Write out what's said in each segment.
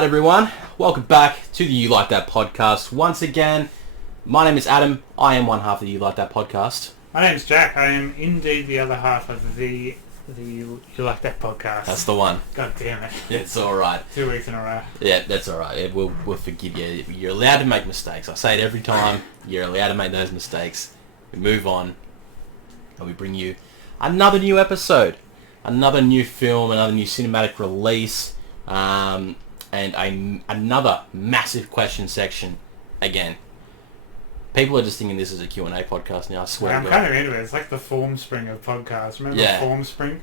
Alright everyone, welcome back to the You Like That podcast. Once again, my name is Adam. I am one half of the You Like That podcast. My name's Jack. I am indeed the other half of the You Like That podcast. That's the one. God damn it. It's alright. 2 weeks in a row. Yeah, that's alright. We'll forgive you. You're allowed to make mistakes. I say it every time. You're allowed to make those mistakes. We move on. And we bring you another new episode. Another new film, another new cinematic release. And another massive question section again. People are just thinking this is a Q&A podcast now, I swear. Yeah, I'm kind of into it. It's like the form spring of podcasts. Remember the form spring?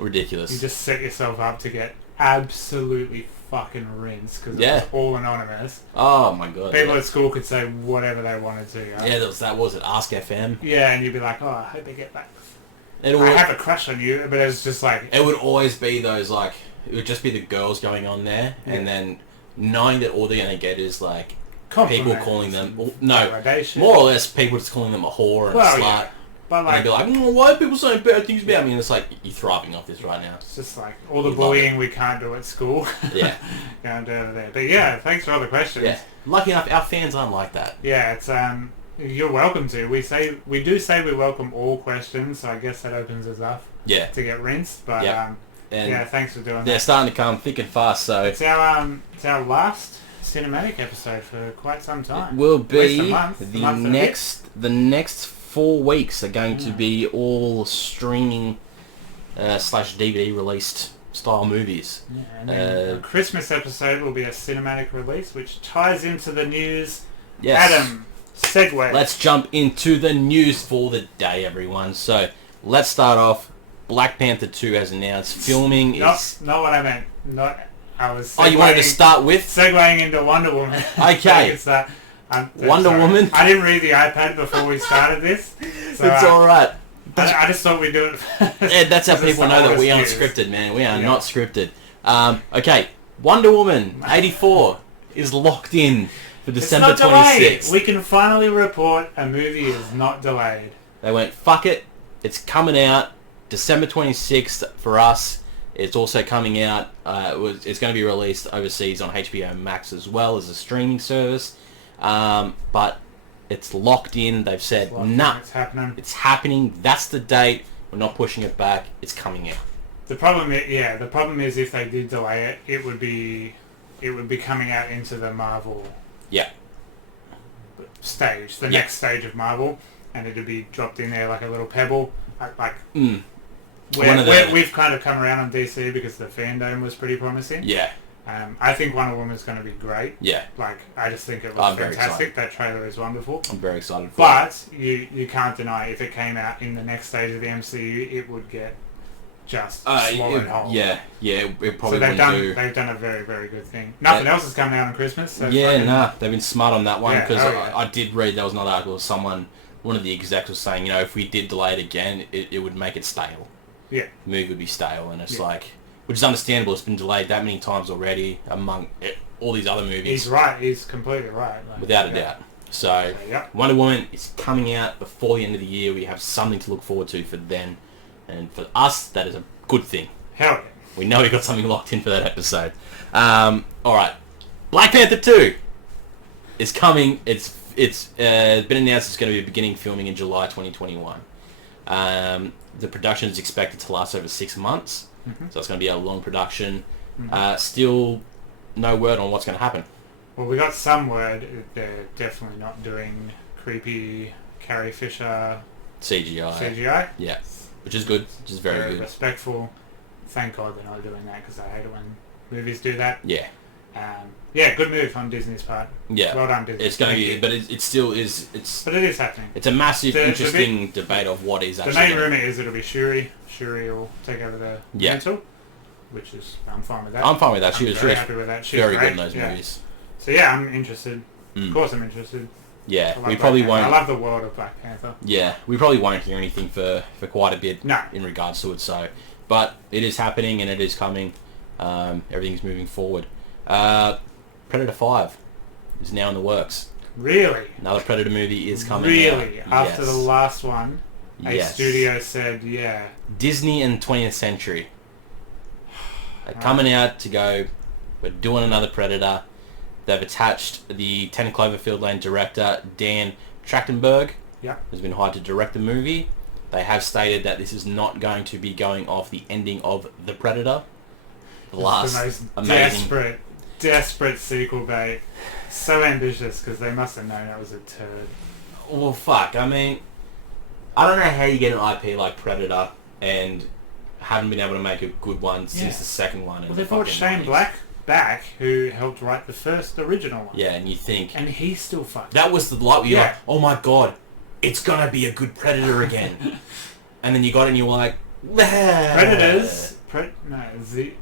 Ridiculous. You just set yourself up to get absolutely fucking rinsed because it was all anonymous. Oh my god. People at school could say whatever they wanted to. Right? Yeah, that was it, Ask FM. Yeah, and you'd be like, oh, I hope they get back. I have have a crush on you, but it's just like... It would always be those, like... It would just be the girls going on there, and then knowing that all they're going to get is, like, people calling them... No, more or less people just calling them a whore and a slut. Yeah. But like, and they'd be like, why are people saying bad things about me? And it's like, you're thriving off this right now. It's just like, all the bullying we can't do at school. Yeah. Can't do over there. But yeah, thanks for all the questions. Yeah. Lucky enough, our fans aren't like that. Yeah, it's... You're welcome to. We do say we welcome all questions, so I guess that opens us up. Yeah. To get rinsed, but yeah, thanks for doing that. They're starting to come thick and fast, so it's our last cinematic episode for quite some time. It will be the next 4 weeks are going to be all streaming / DVD released style movies. Yeah, and then the Christmas episode will be a cinematic release, which ties into the news. Yes. Adam, segue. Let's jump into the news for the day, everyone. So let's start off. Black Panther 2 has announced filming is... Not what I meant. I was... Oh, you wanted to start with? Segueing into Wonder Woman. Okay. It's that... Wonder Woman? I didn't read the iPad before we started this. So, it's alright. I just thought we'd do it. Yeah, that's how people know that we aren't scripted, man. We are not scripted. Okay. Wonder Woman 84 is locked in for December 26th. We can finally report a movie is not delayed. They went, fuck it. It's coming out December 26th for us. It's also coming out, it's going to be released overseas on HBO Max as well as a streaming service. But it's locked in. They've said, nah, it's happening. It's happening. That's the date. We're not pushing it back. It's coming out. The problem is if they did delay it, it would be coming out into the Marvel stage, the next stage of Marvel, and it'd be dropped in there like a little pebble, we've kind of come around on DC because the fandom was pretty promising. Yeah. I think Wonder Woman's going to be great. Yeah. Like, I just think it looks fantastic. That trailer is wonderful. I'm very excited for it. But you can't deny if it came out in the next stage of the MCU, it would get just swallowed whole. Yeah, it probably so they've done a very, very good thing. Nothing else is coming out on Christmas. So they've been smart on that one because I did read there was another article of one of the execs was saying, if we did delay it again, it would make it stale. Yeah. The movie would be stale, and it's like, which is understandable. It's been delayed that many times already among all these other movies. He's right. He's completely right. Without a doubt. So, Wonder Woman is coming out before the end of the year. We have something to look forward to for then. And for us, that is a good thing. Hell yeah. We know we got something locked in for that episode. Alright. Black Panther 2 is coming. It's been announced it's going to be beginning filming in July 2021. The production is expected to last over 6 months. Mm-hmm. So it's going to be a long production. Mm-hmm. Still no word on what's going to happen. Well, we got some word. They're definitely not doing creepy Carrie Fisher CGI. Yeah. Which is good. Which is very good. Respectful. Thank God they're not doing that because I hate it when movies do that. Yeah. Good move on Disney's part. Yeah. Well done, Disney. It's going to be, but it still is. But it is happening. It's a massive, interesting debate of what is actually. The main rumour is it'll be Shuri. Shuri will take over the mantle, which is I'm fine with that. I'm fine with that. She's very happy with that. She's very good in those movies. So yeah, I'm interested. Of course, I'm interested. Yeah, we probably won't. I love the world of Black Panther. Yeah, we probably won't hear anything for quite a bit. No. In regards to it. So, but it is happening and it is coming. Everything's moving forward. Predator 5 is now in the works. Really? Another Predator movie is coming out. Really? After the last one, a studio said, Disney and 20th Century are coming out to go, We're doing another Predator. They've attached the 10 Cloverfield Lane director, Dan Trachtenberg, who's been hired to direct the movie. They have stated that this is not going to be going off the ending of The Predator. The most amazing... desperate sequel bait. So ambitious, because they must have known that was a turd. Well, fuck. I mean, I don't know how you get an IP like Predator and haven't been able to make a good one since the second one. Well, they brought Shane Black back, who helped write the original one. Yeah, and you think... And he's still fucked. That was the light where you're like, oh my god, it's gonna be a good Predator again. And then you got it and you were like... Predators, the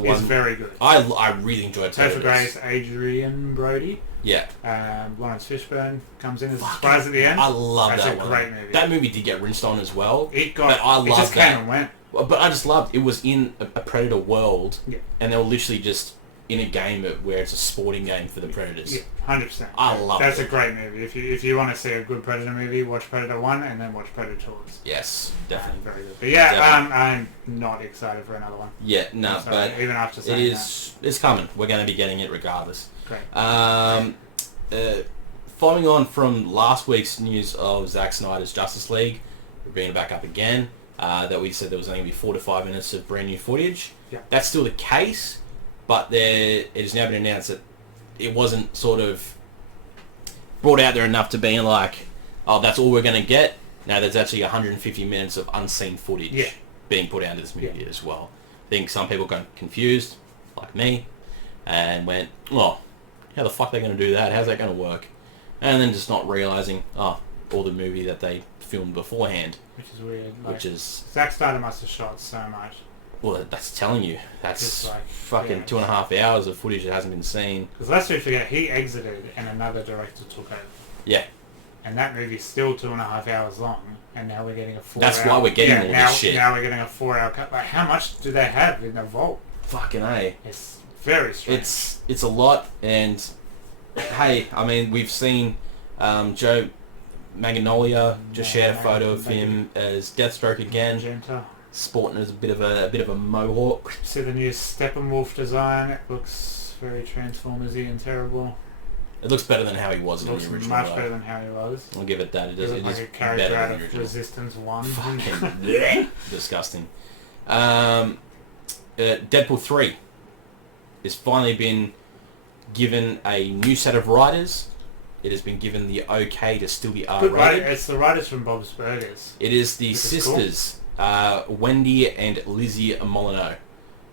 one is very good. I really enjoyed Predators. Topher Grace, Adrian Brody. Yeah. Lawrence Fishburne comes in as a surprise at the end. I love that one. That's a great movie. That movie did get rinsed on as well. It just came and went. But I just loved it. Was in a Predator world, and they were literally just in a game where it's a sporting game for the Predators. Yeah, 100%. I love it. That's a great movie. If you want to see a good Predator movie, watch Predator 1 and then watch Predators. Yes, definitely. Very good. But yeah, I'm not excited for another one. Yeah, no, but even after saying it's coming. We're going to be getting it regardless. Great. Following on from last week's news of Zack Snyder's Justice League, we're bringing it back up again. That we said there was only going to be 4 to 5 minutes of brand new footage. Yeah. That's still the case, but it has now been announced that it wasn't sort of brought out there enough to be like, oh, that's all we're going to get. Now there's actually 150 minutes of unseen footage being put out into this movie as well. I think some people got confused, like me, and went, oh, how the fuck are they going to do that? How's that going to work? And then just not realising, all the movie that they filmed beforehand. Which is weird. Which is... Zack Snyder must have shot so much. Well, that's telling you. That's fucking 2.5 hours of footage that hasn't been seen. Because lest we forget, he exited and another director took over. Yeah. And that movie's still 2.5 hours long, and now we're getting a 4 That's why we're getting all this shit. Now we're getting a 4-hour cut. Like, how much do they have in the vault? Fucking A. It's very strange. It's a lot, and hey, I mean, we've seen Joe Magnolia just shared a photo of him as Deathstroke again. Magenta. Sporting as a bit of a mohawk. See the new Steppenwolf design. It looks very Transformers-y and terrible. It looks better than how he was in the original. Much better than how he was. I'll give it that. It is like a character out of Resistance 1. Fucking disgusting. Deadpool 3 has finally been given a new set of writers. It has been given the okay to still be R-rated. It's the writers from Bob's Burgers. It is the sisters, Wendy and Lizzie Molyneux.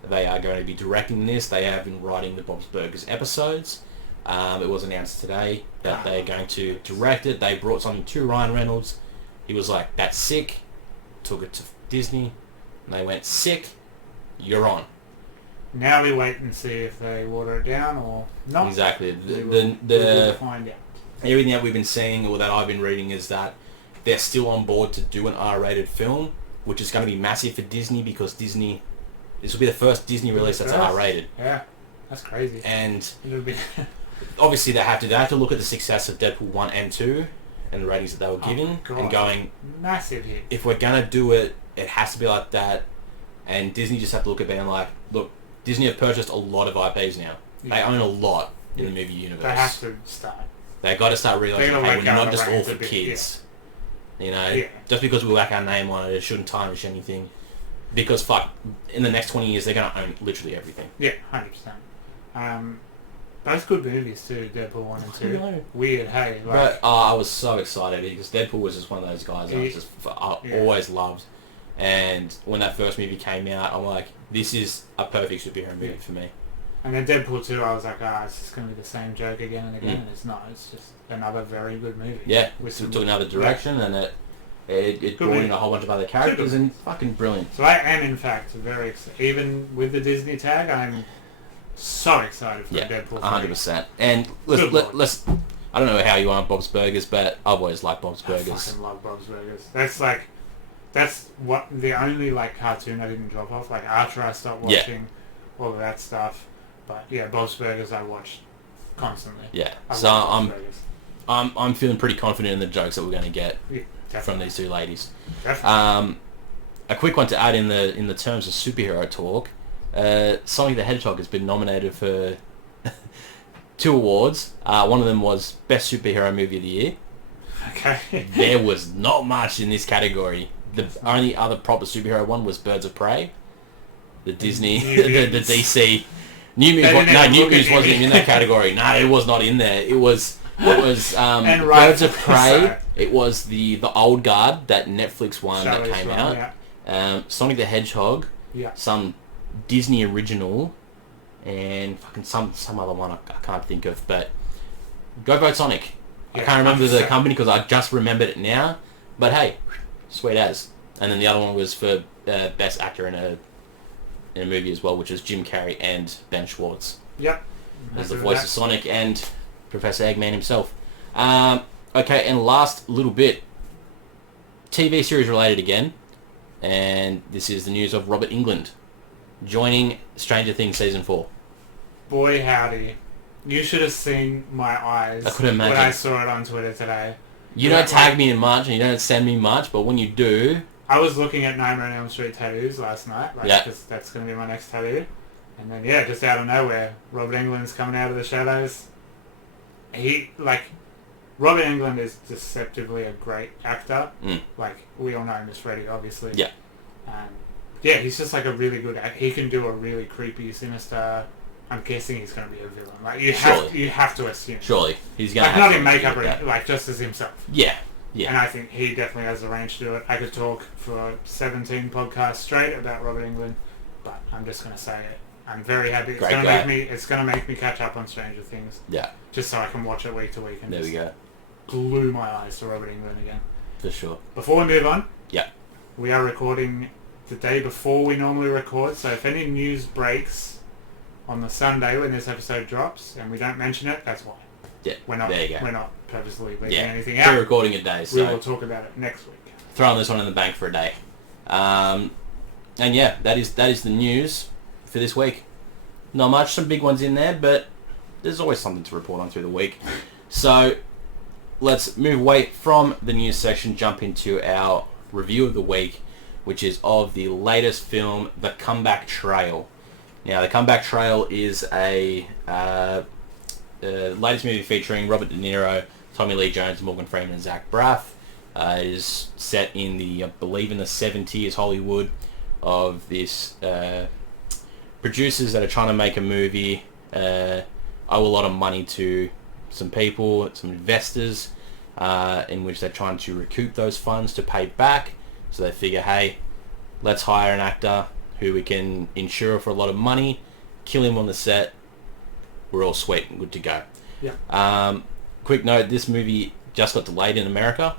They are going to be directing this. They have been writing the Bob's Burgers episodes. It was announced today that they're going to direct it. They brought something to Ryan Reynolds. He was like, that's sick. Took it to Disney. And they went, sick. You're on. Now we wait and see if they water it down or not. Exactly. We will find out. Everything that we've been seeing or that I've been reading is that they're still on board to do an R-rated film, which is going to be massive for Disney because this will be the first Disney release that's R-rated. Yeah, that's crazy. And it'll be obviously they have to look at the success of Deadpool 1 and 2 and the ratings that they were given and going, massive hit. If we're going to do it, it has to be like that. And Disney just have to look at being like, look, Disney have purchased a lot of IPs now. Yeah. They own a lot in the movie universe. They have to start. They got to start realizing, hey, we're not just all for kids. Yeah. You know, just because we whack our name on it, it shouldn't tarnish anything. Because fuck, in the next 20 years, they're going to own literally everything. Yeah, 100%. Both good movies too, Deadpool 1 and 2. Weird, hey. But I was so excited because Deadpool was just one of those guys I always loved. And when that first movie came out, I'm like, this is a perfect superhero movie for me. And then Deadpool 2, I was like, it's just going to be the same joke again and again. And it's not. It's just another very good movie. Yeah, it took another direction and it brought in a whole bunch of other characters and fucking brilliant. So I am, in fact, very excited. Even with the Disney tag, I'm so excited for Deadpool 3. 100%. And let's I don't know how you are on Bob's Burgers, but I've always liked Bob's Burgers. I fucking love Bob's Burgers. That's what the only cartoon I didn't drop off. Like Archer, I stopped watching all of that stuff. But yeah, Bob's Burgers I watched constantly. Yeah, so I'm feeling pretty confident in the jokes that we're going to get from these two ladies. Definitely. A quick one to add in the terms of superhero talk. Sonic the Hedgehog has been nominated for 2 awards. One of them was Best Superhero Movie of the Year. Okay. There was not much in this category. The only other proper superhero one was Birds of Prey. The Disney, the DC. New Mutants wasn't in that category. No, it was not in there. It was Birds of Prey. It was the Old Guard, that Netflix one that came out. Yeah. Sonic the Hedgehog. Yeah. Some Disney original, and fucking some other one I can't think of. But go vote Sonic. Yeah, I can't remember the company because I just remembered it now. But hey, sweet as. And then the other one was for Best Actor in a movie as well, which is Jim Carrey and Ben Schwartz. Yep. As the voice of Sonic and Professor Eggman himself. Okay, and last little bit. TV series related again. And this is the news of Robert Englund joining Stranger Things Season 4. Boy howdy. You should have seen my eyes I couldn't imagine. when I saw it on Twitter today. You don't tag me in much and you don't send me much, but when you do... I was looking at Nightmare on Elm Street tattoos last night, because that's going to be my next tattoo. And then, just out of nowhere, Robert Englund's coming out of the shadows. Robert Englund is deceptively a great actor. We all know him as Freddy, obviously. Yeah. He's just a really good actor. He can do a really creepy, sinister... I'm guessing he's going to be a villain. You have to assume. Surely. He's going to not in makeup or anything, just as himself. Yeah. Yeah. And I think he definitely has the range to do it. I could talk for 17 podcasts straight about Robert Englund, but I'm just going to say it. I'm very happy. It's going to make me catch up on Stranger Things. Yeah. Just so I can watch it week to week and there we go. Glue my eyes to Robert Englund again. For sure. Before we move on, yeah, we are recording the day before we normally record, so if any news breaks on the Sunday when this episode drops and we don't mention it, that's why. Yeah, we're not purposely leaving anything out. We're recording a day, so we will talk about it next week. Throwing this one in the bank for a day. And that is the news for this week. Not much, some big ones in there, but there's always something to report on through the week. So let's move away from the news section, jump into our review of the week, which is of the latest film, The Comeback Trail. Now, The Comeback Trail is a latest movie featuring Robert De Niro, Tommy Lee Jones, Morgan Freeman and Zach Braff. It is set in I believe in the 70s Hollywood of this producers that are trying to make a movie, owe a lot of money to some people, some investors, in which they're trying to recoup those funds to pay back. So they figure, hey, let's hire an actor who we can insure for a lot of money, kill him on the set, we're all sweet and good to go. Yeah. Quick note, this movie just got delayed in America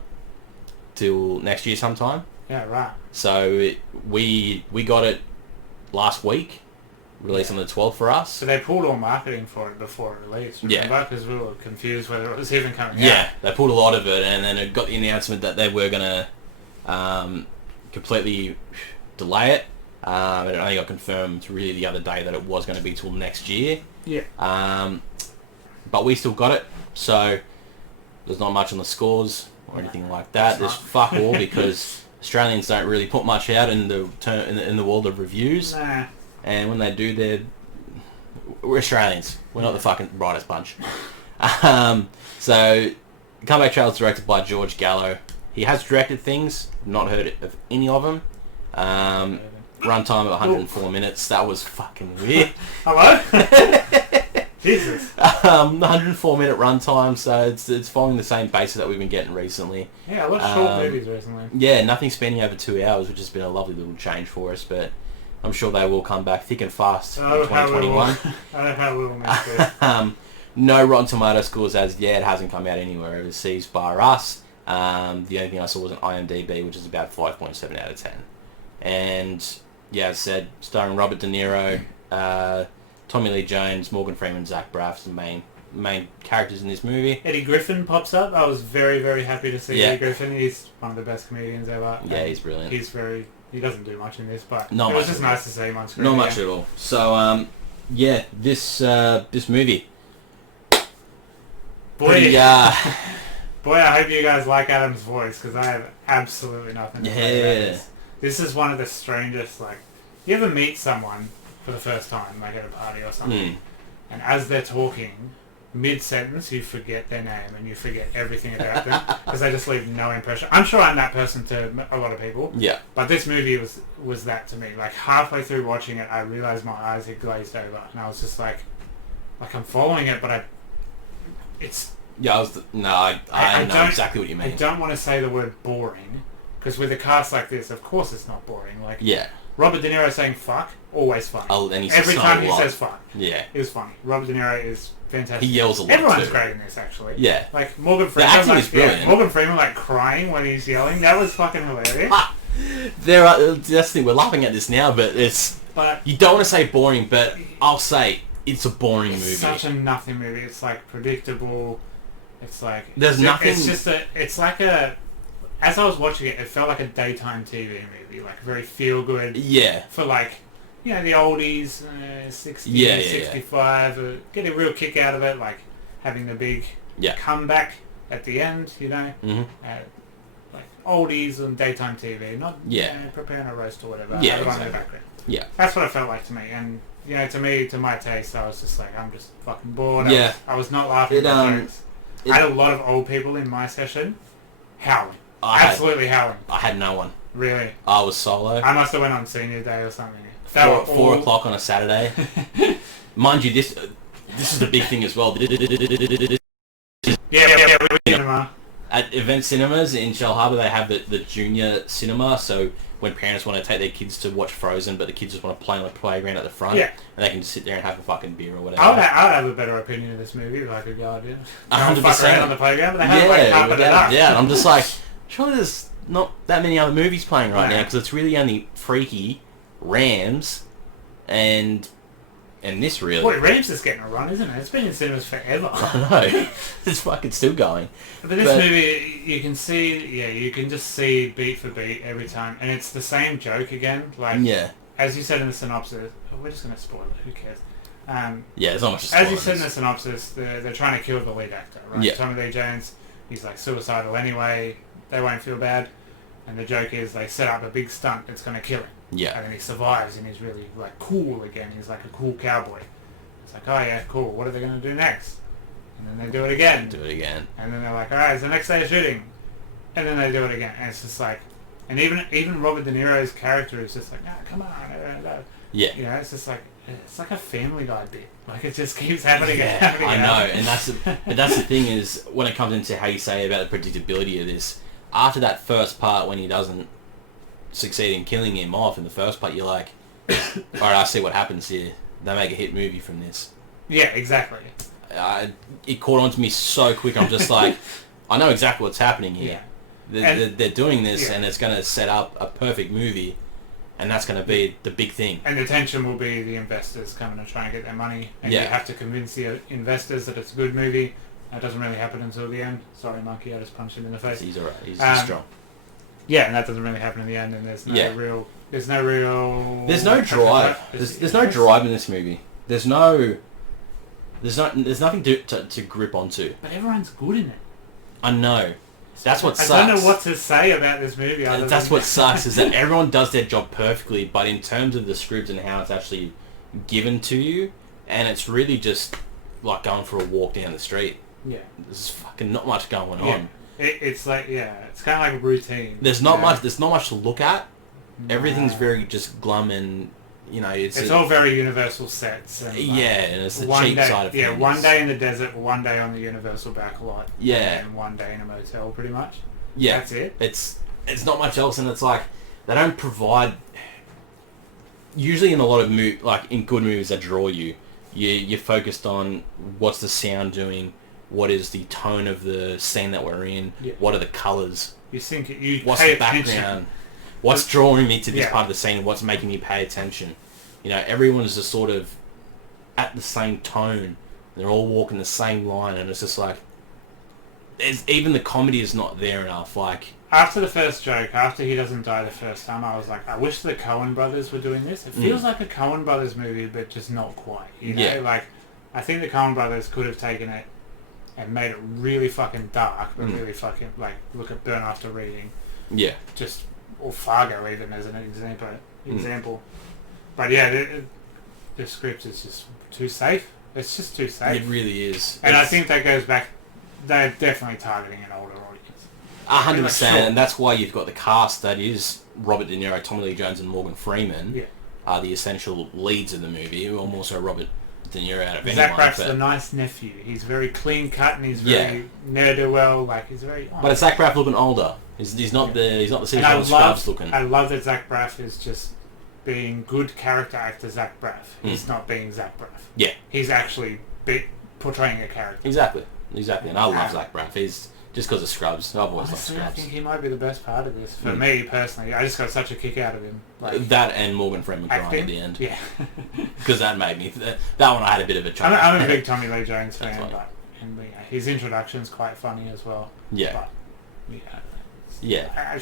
till next year sometime. Yeah, right. So we got it last week, released on the 12th for us. So they pulled all marketing for it before it released, remember? Because we were confused whether it was even coming out. Yeah, they pulled a lot of it, and then it got the announcement that they were going to completely delay it. It only got confirmed really the other day that it was going to be till next year. Yeah. But we still got it, so there's not much on the scores or anything like that. There's fuck all because Australians don't really put much out in the world of reviews. Nah. And when they do, we're Australians. We're not the fucking brightest bunch. So, Comeback Trail is directed by George Gallo. He has directed things, not heard of any of them. Runtime of 104 minutes. That was fucking weird. Hello? Jesus. 104 minute runtime, so it's following the same basis that we've been getting recently. Yeah, I watched short movies recently. Yeah, nothing spanning over 2 hours, which has been a lovely little change for us, but I'm sure they will come back thick and fast in 2021. I don't have a little next No Rotten Tomato scores as yet. It hasn't come out anywhere overseas bar us. The only thing I saw was an IMDb, which is about 5.7 out of 10. And yeah, as I said, starring Robert De Niro, Tommy Lee Jones, Morgan Freeman, Zach Braff, the main characters in this movie. Eddie Griffin pops up. I was very, very happy to see Eddie Griffin. He's one of the best comedians ever. Yeah, he's brilliant. He doesn't do much in this, but it was just nice to see him on screen. Not much at all. So, this movie. Boy, boy, I hope you guys like Adam's voice, because I have absolutely nothing to say about this. This is one of the strangest, you ever meet someone for the first time, like at a party or something. Mm. And as they're talking, mid-sentence, you forget their name and you forget everything about them because they just leave no impression. I'm sure I'm that person to a lot of people. Yeah. But this movie was that to me. Like halfway through watching it, I realised my eyes had glazed over, and I was just like I'm following it, but it's. Yeah, I know exactly what you mean. I don't want to say the word boring, because with a cast like this, of course it's not boring. Like yeah. Robert De Niro saying fuck, always funny. And every time he says fuck. Yeah. It was funny. Robert De Niro is fantastic. He yells a lot Everyone's too. Great in this, actually. Yeah. Like Morgan Freeman. The acting like, is brilliant. Yeah, Morgan Freeman like crying when he's yelling. That was fucking hilarious. That's the thing, we're laughing at this now, but But you don't want to say boring, but I'll say it's a boring movie. It's such a nothing movie. It's like predictable. It's like there's nothing. It's just it's like a. As I was watching it, it felt like a daytime TV movie, like very feel good. Yeah. For like, you know, the oldies, 60, 65, get a real kick out of it, like having the big comeback at the end, you know. Mm-hmm. Like oldies and daytime TV, not preparing a roast or whatever. Yeah, exactly. In the background. Yeah. That's what it felt like to me, and you know, to my taste, I was just like, I'm just fucking bored. Yeah. I was not laughing at jokes. I had a lot of old people in my session howling. Absolutely howling. I had no one. Really? I was solo. I must have went on senior day or something. 4 o'clock on a Saturday. Mind you, this is the big thing as well. Cinema. At event cinemas in Shell Harbour, they have the junior cinema, so when parents want to take their kids to watch Frozen, but the kids just want to play on the playground at the front, and they can just sit there and have a fucking beer or whatever. I would have a better opinion of this movie if I could go out there. 100% on the playground, but they have like half it up. I'm just like, surely there's not that many other movies playing right now, because it's really only Freaky, Rams, and this really. Boy, Rams is getting a run, isn't it? It's been in cinemas forever. I know. It's fucking still going. But this movie, you can see, you can just see beat for beat every time, and it's the same joke again. Like, as you said in the synopsis, we're just going to spoil it. Who cares? There's not much to spoil. As you said in the synopsis, they're trying to kill the lead actor, right? Yeah. Tommy Lee Jones. He's like suicidal anyway. They won't feel bad, and the joke is they set up a big stunt that's going to kill him. Yeah. And then he survives and he's really like cool again. He's like a cool cowboy. It's like, oh yeah, cool. What are they going to do next? And then they do it again. And then they're like, all right, it's the next day of shooting. And then they do it again. And it's just like, and even Robert De Niro's character is just like, ah, come on. Yeah. You know, it's just like, it's like a Family Guy bit. Like it just keeps happening. I know. And that's the thing is when it comes into how you say about the predictability of this. After that first part, when he doesn't succeed in killing him off in the first part, you're like, alright, I see what happens here. They make a hit movie from this. Yeah, exactly. It caught on to me so quick. I'm just like, I know exactly what's happening here. They're doing this, and it's going to set up a perfect movie, and that's going to be the big thing. And the tension will be the investors coming and trying to get their money, and you have to convince the investors that it's a good movie. That doesn't really happen until the end. Sorry, Monkey, I just punched him in the face. He's alright. He's strong. Yeah, and that doesn't really happen in the end, and there's no real drive. There's no drive in this movie. There's nothing to grip onto. But everyone's good in it. I know. That's what sucks. I don't know what to say about this movie. That's what sucks is that everyone does their job perfectly, but in terms of the script and how it's actually given to you, and it's really just like going for a walk down the street. Yeah. There's fucking not much going on. It's like, it's kind of like a routine. There's not much to look at. No. Everything's very just glum and, you know, it's all very Universal sets. And and it's the cheap side of things. Yeah, one day in the desert, one day on the Universal backlot. Yeah. And one day in a motel, pretty much. Yeah. That's it. It's not much else, and it's like, they don't provide... Usually in a lot of in good movies that draw you, you're focused on what's the sound doing, what is the tone of the scene that we're in, what are the colours, what's the background, what's drawing me to this part of the scene, what's making me pay attention. You know, everyone's just sort of at the same tone, they're all walking the same line, and it's just like, even the comedy is not there enough. Like, after the first joke, after he doesn't die the first time, I was like, I wish the Coen brothers were doing this. It feels like a Coen brothers movie, but just not quite. You know, like, I think the Coen brothers could have taken it and made it really fucking dark, but really fucking, like, look at Burn After Reading. Yeah. Or Fargo even as an example. But yeah, the script is just too safe. It's just too safe. It really is. And I think that goes back. They're definitely targeting an older audience. 100%, and that's why you've got the cast that is Robert De Niro, Tommy Lee Jones, and Morgan Freeman are the essential leads of the movie. Or more so Robert De Niro out of anyone. Zach Braff's a nice nephew. He's very clean cut and he's very ne'er-do-well. Like he's very. But it's Zach Braff looking older. He's not the Season Scrubs looking. I love that Zach Braff is just being good character actor Zach Braff. He's not being Zach Braff. Yeah. He's actually portraying a character. Exactly. And I love Zach Braff. He's just because of Scrubs. I've always loved Honestly, Scrubs. I think he might be the best part of this. For me, personally, I just got such a kick out of him. Like, that and Morgan Freeman crying at the end. Yeah. Because that made me... That one I had a bit of a chuckle. I'm a big Tommy Lee Jones fan, but his introduction's quite funny as well. Yeah. But, yeah.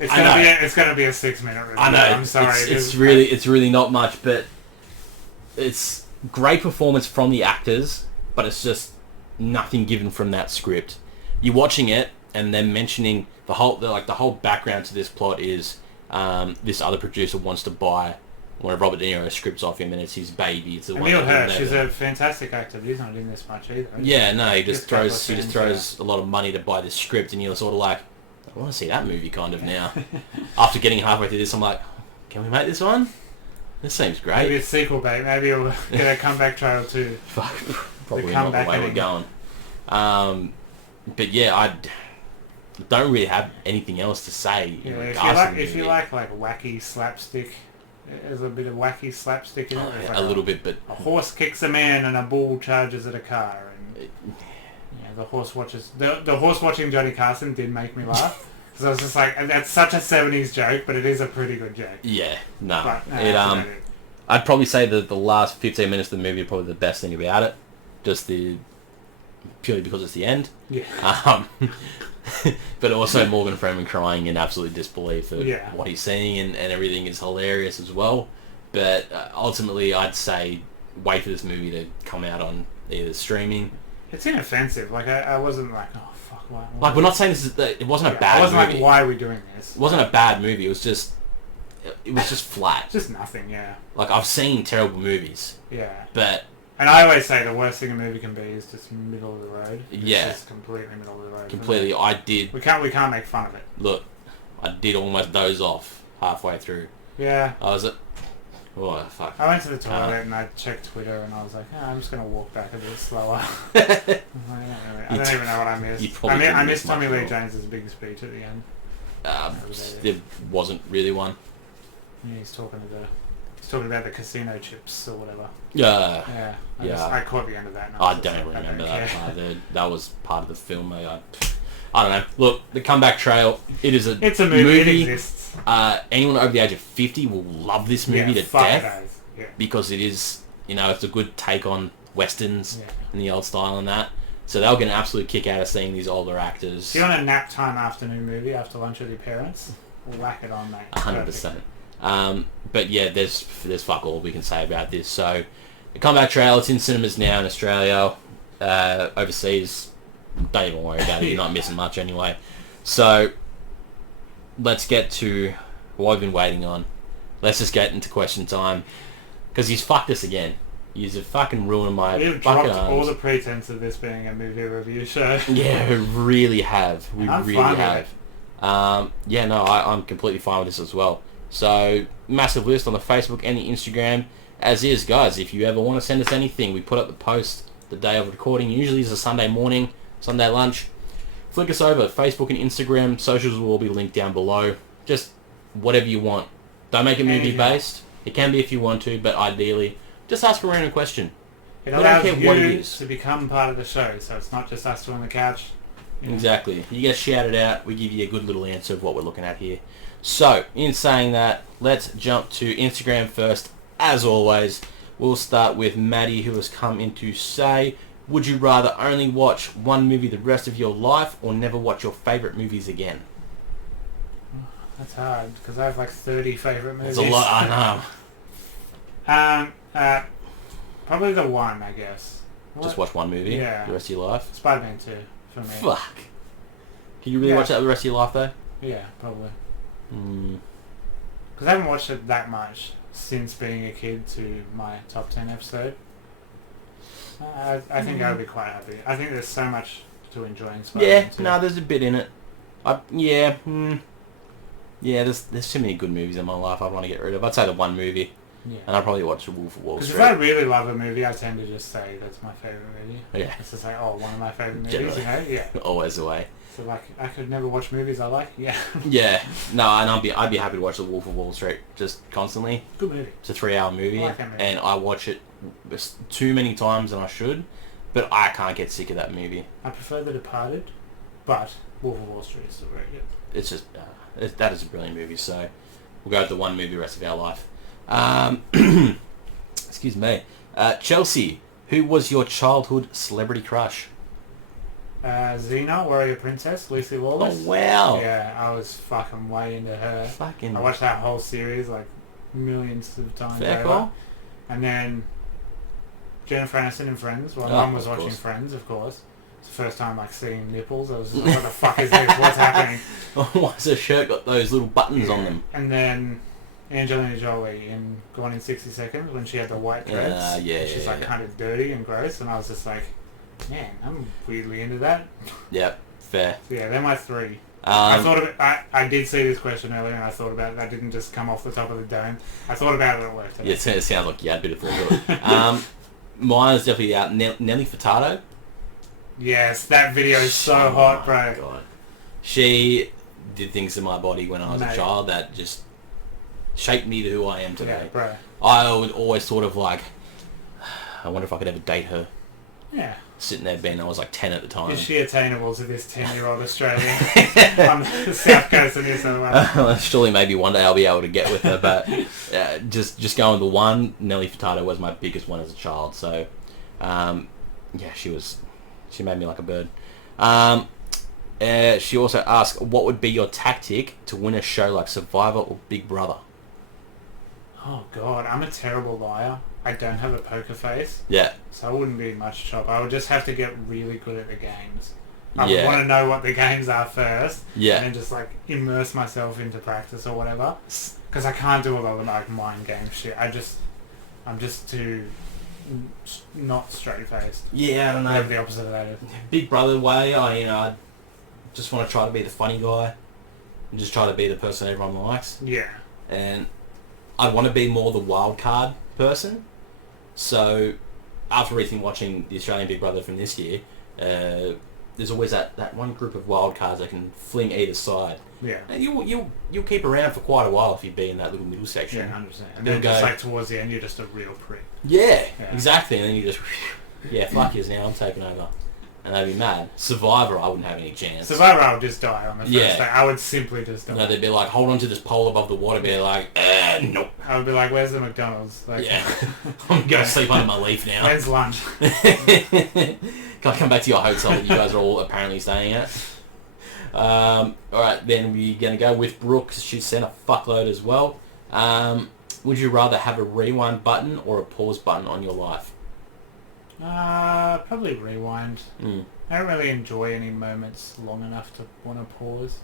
It's gonna be a 6-minute review. I know. I'm sorry. It's really not much, but it's great performance from the actors, but it's just nothing given from that script. You're watching it and then mentioning the whole background to this plot is this other producer wants to buy one of Robert De Niro's scripts off him, and it's his baby. It's the one. Emil Hirsch is a fantastic actor, but he's not in this much either. Yeah, no, he just throws a lot of money to buy this script, and you're sort of like, I want to see that movie kind of now. After getting halfway through this, I'm like, can we make this one? This seems great. Maybe a sequel, bait. Maybe it'll get a comeback trailer too. Fuck, probably not the way we're going. But yeah, I don't really have anything else to say. Yeah, if you like wacky slapstick, there's a bit of wacky slapstick in it. A little bit, but a horse kicks a man and a bull charges at a car, and the horse watches. The horse watching Johnny Carson did make me laugh. Because I was just like, that's such a 70s joke, but it is a pretty good joke. Yeah, no. But, I'd probably say that the last 15 minutes of the movie are probably the best thing about it. Just purely because it's the end. Yeah. But also Morgan Freeman crying in absolute disbelief of Yeah. what he's seeing, and everything is hilarious as well. But ultimately, I'd say wait for this movie to come out on either streaming. It's inoffensive. Like, I wasn't like, oh, fuck, why? Like, we're not saying this is... It wasn't a bad movie. I wasn't like, why are we doing this? It wasn't a bad movie. It was just flat. Just nothing, yeah. Like, I've seen terrible movies. Yeah. But... And I always say the worst thing a movie can be is just middle of the road. It's just completely middle of the road. Completely. I did... We can't make fun of it. Look, I did almost doze off halfway through. Yeah. I was at... Oh, fuck. I went to the toilet and I checked Twitter and I was like, I'm just going to walk back a bit slower. I don't even know what I missed. I missed Tommy Lee Jones' big speech at the end. There wasn't really one. Yeah, he's talking about the casino chips or whatever. Yeah. I caught the end of that. I don't remember that part. That was part of the film. I don't know. Look, the comeback trail. It's a movie. It exists. Anyone over the age of 50 will love this movie to death. Because it is, it's a good take on westerns and the old style and that. So they'll get an absolute kick out of seeing these older actors. If you want a nap time afternoon movie after lunch with your parents, whack it on, mate. 100%. But yeah, there's fuck all we can say about this. So the comeback trail, it's in cinemas now in Australia. Overseas, don't even worry about it. You're not missing much anyway. So let's get to what I've been waiting on. Let's just get into question time. Because he's fucked us again. He's fucking ruining my We've fucking dropped arms. all the pretense of this being a movie review show. Yeah, we really have. I'm fine with it. I'm completely fine with this as well. So, massive list on the Facebook and the Instagram. As is, guys, if you ever want to send us anything, we put up the post the day of recording. Usually it's a Sunday morning, Sunday lunch. Flick us over. Facebook and Instagram. Socials will all be linked down below. Just whatever you want. Don't make it movie-based. It can be if you want to, but ideally, just ask a random question. It allows you to become part of the show, so it's not just us two on the couch. Exactly. You get shouted out, we give you a good little answer of what we're looking at here. So, in saying that, let's jump to Instagram first. As always, we'll start with Maddie, who has come in to say, would you rather only watch one movie the rest of your life or never watch your favourite movies again? That's hard, because I have like 30 favourite movies. It's a lot, I know. Probably the one, I guess. Just watch one movie the rest of your life? Spider-Man 2, for me. Fuck. Can you really watch that the rest of your life, though? Yeah, probably. because I haven't watched it that much since being a kid to my top 10 episode. I think I would be quite happy. I think there's so much to enjoy in Spider-Man 2. No, there's a bit in it. There's too many good movies in my life I'd want to get rid of. I'd say the one movie, and I'd probably watch The Wolf of Wall Street. Because if I really love a movie, I tend to just say that's my favourite movie. Yeah. It's just like, one of my favourite movies, Generally. Yeah. Always the way. So like, I could never watch movies I like, yeah. Yeah, no, and I'd be happy to watch The Wolf of Wall Street just constantly. Good movie. It's a 3-hour movie, I like that movie. and I watch it too many times than I should, but I can't get sick of that movie. I prefer The Departed, but Wolf of Wall Street is still very good. It's just, that is a brilliant movie, so we'll go with the one movie the rest of our life. Excuse me. Chelsea, who was your childhood celebrity crush? Xena, Warrior Princess, Lucy Lawless. Oh, wow. Yeah, I was fucking way into her. Fucking... I watched that whole series like millions of times Fair over. call. And then Jennifer Aniston in Friends. Well, Oh, Mum was of watching course. Friends, of course. It's the first time like seeing nipples. I was just like, what the fuck is this? What's happening? Why's her shirt got those little buttons on them? And then Angelina Jolie in Gone in 60 Seconds when she had the white dreads. She's like kind of dirty and gross, and I was just like, man, I'm weirdly into that. Yep, fair. So yeah, they're my three. I did see this question earlier, and I thought about it. That didn't just come off the top of the dome. I thought about it at work today. Yeah, it sounds like you had a bit of thought to it. Mine is definitely out. Nelly Furtado. Yes, that video is so hot, bro. God. She did things to my body when I was a child that just shaped me to who I am today. Yeah, bro. I would always sort of like, I wonder if I could ever date her. Yeah. Sitting there, Ben, I was like 10 at the time. Is she attainable to this 10-year-old Australian on the south coast of New South Wales? Surely maybe one day I'll be able to get with her, but just going with the one, Nelly Furtado was my biggest one as a child, so she made me like a bird. She also asked, what would be your tactic to win a show like Survivor or Big Brother? Oh god, I'm a terrible liar. I don't have a poker face. Yeah. So I wouldn't be much chop. I would just have to get really good at the games. I would want to know what the games are first. Yeah. And then just like immerse myself into practice or whatever. Because I can't do all the like mind game shit. I'm just too not straight faced. Yeah, I don't know. Whatever the opposite of that is. Big Brother way, I just want to try to be the funny guy. And just try to be the person everyone likes. Yeah. And I want to be more the wild card person. So, after recently watching the Australian Big Brother from this year, there's always that one group of wild cards that can fling either side. Yeah. And you'll keep around for quite a while if you be in that little middle section. Yeah, 100%. And then just like towards the end, you're just a real prick. Yeah, exactly. And then you just, fuck yous now, I'm taking over. And they'd be mad. Survivor, I wouldn't have any chance. Survivor, I would just die on the first day. I would simply just die. No, they'd be like, hold on to this pole above the water, be like, nope. I would be like, where's the McDonald's? Like, I'm going to sleep under my leaf now. Where's lunch? Can I come back to your hotel that you guys are all apparently staying at? Alright, then we're going to go with Brooke. She sent a fuckload as well. Would you rather have a rewind button or a pause button on your life? Probably rewind. I don't really enjoy any moments long enough to want to pause.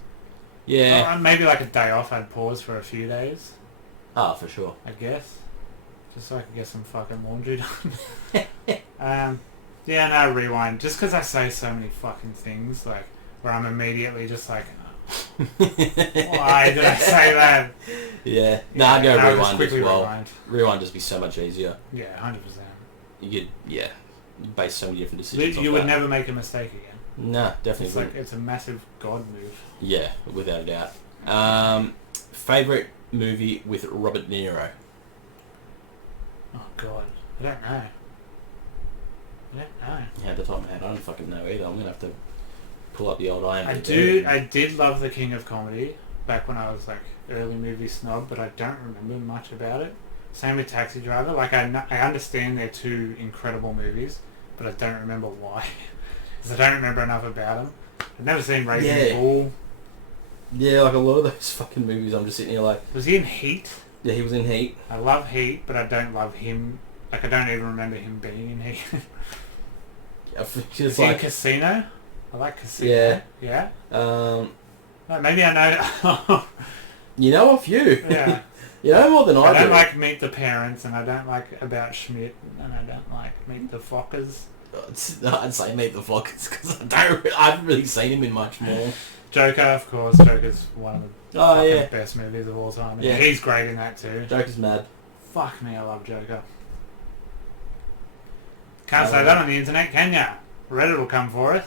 Yeah. Maybe like a day off, I'd pause for a few days. Oh, for sure. I guess. Just so I could get some fucking laundry done. No, rewind. Just because I say so many fucking things, like, where I'm immediately just like, why did I say that? Yeah. I'd go rewind as well. Rewind. Rewind just be so much easier. Yeah, 100%. You base so many different decisions You would never make a mistake again. Nah, definitely It's wouldn't. like, it's a massive god move. Yeah, without a doubt. Favourite movie with Robert De Niro? Oh god, I don't know. Yeah, at the top of my head, I don't fucking know either. I'm going to have to pull up the old IMDb. I did love The King of Comedy back when I was like early movie snob, but I don't remember much about it. Same with Taxi Driver. Like I understand they're two incredible movies, but I don't remember why. Because I don't remember enough about them. I've never seen Raging Bull. Yeah, like a lot of those fucking movies, I'm just sitting here like... Was he in Heat? Yeah, he was in Heat. I love Heat, but I don't love him. Like I don't even remember him being in Heat. Is he in Casino? I like Casino. Yeah. Maybe I know... You know a few. Yeah. You know more than I do. I don't like Meet the Parents, and I don't like About Schmidt, and I don't like Meet the Fockers. I'd say Meet the Fockers because I haven't really seen him in much more. Joker, of course. Joker's one of the best movies of all time. Yeah, he's great in that too. Joker's mad. Fuck me, I love Joker. Can't say that on the internet, can ya? Reddit will come for us.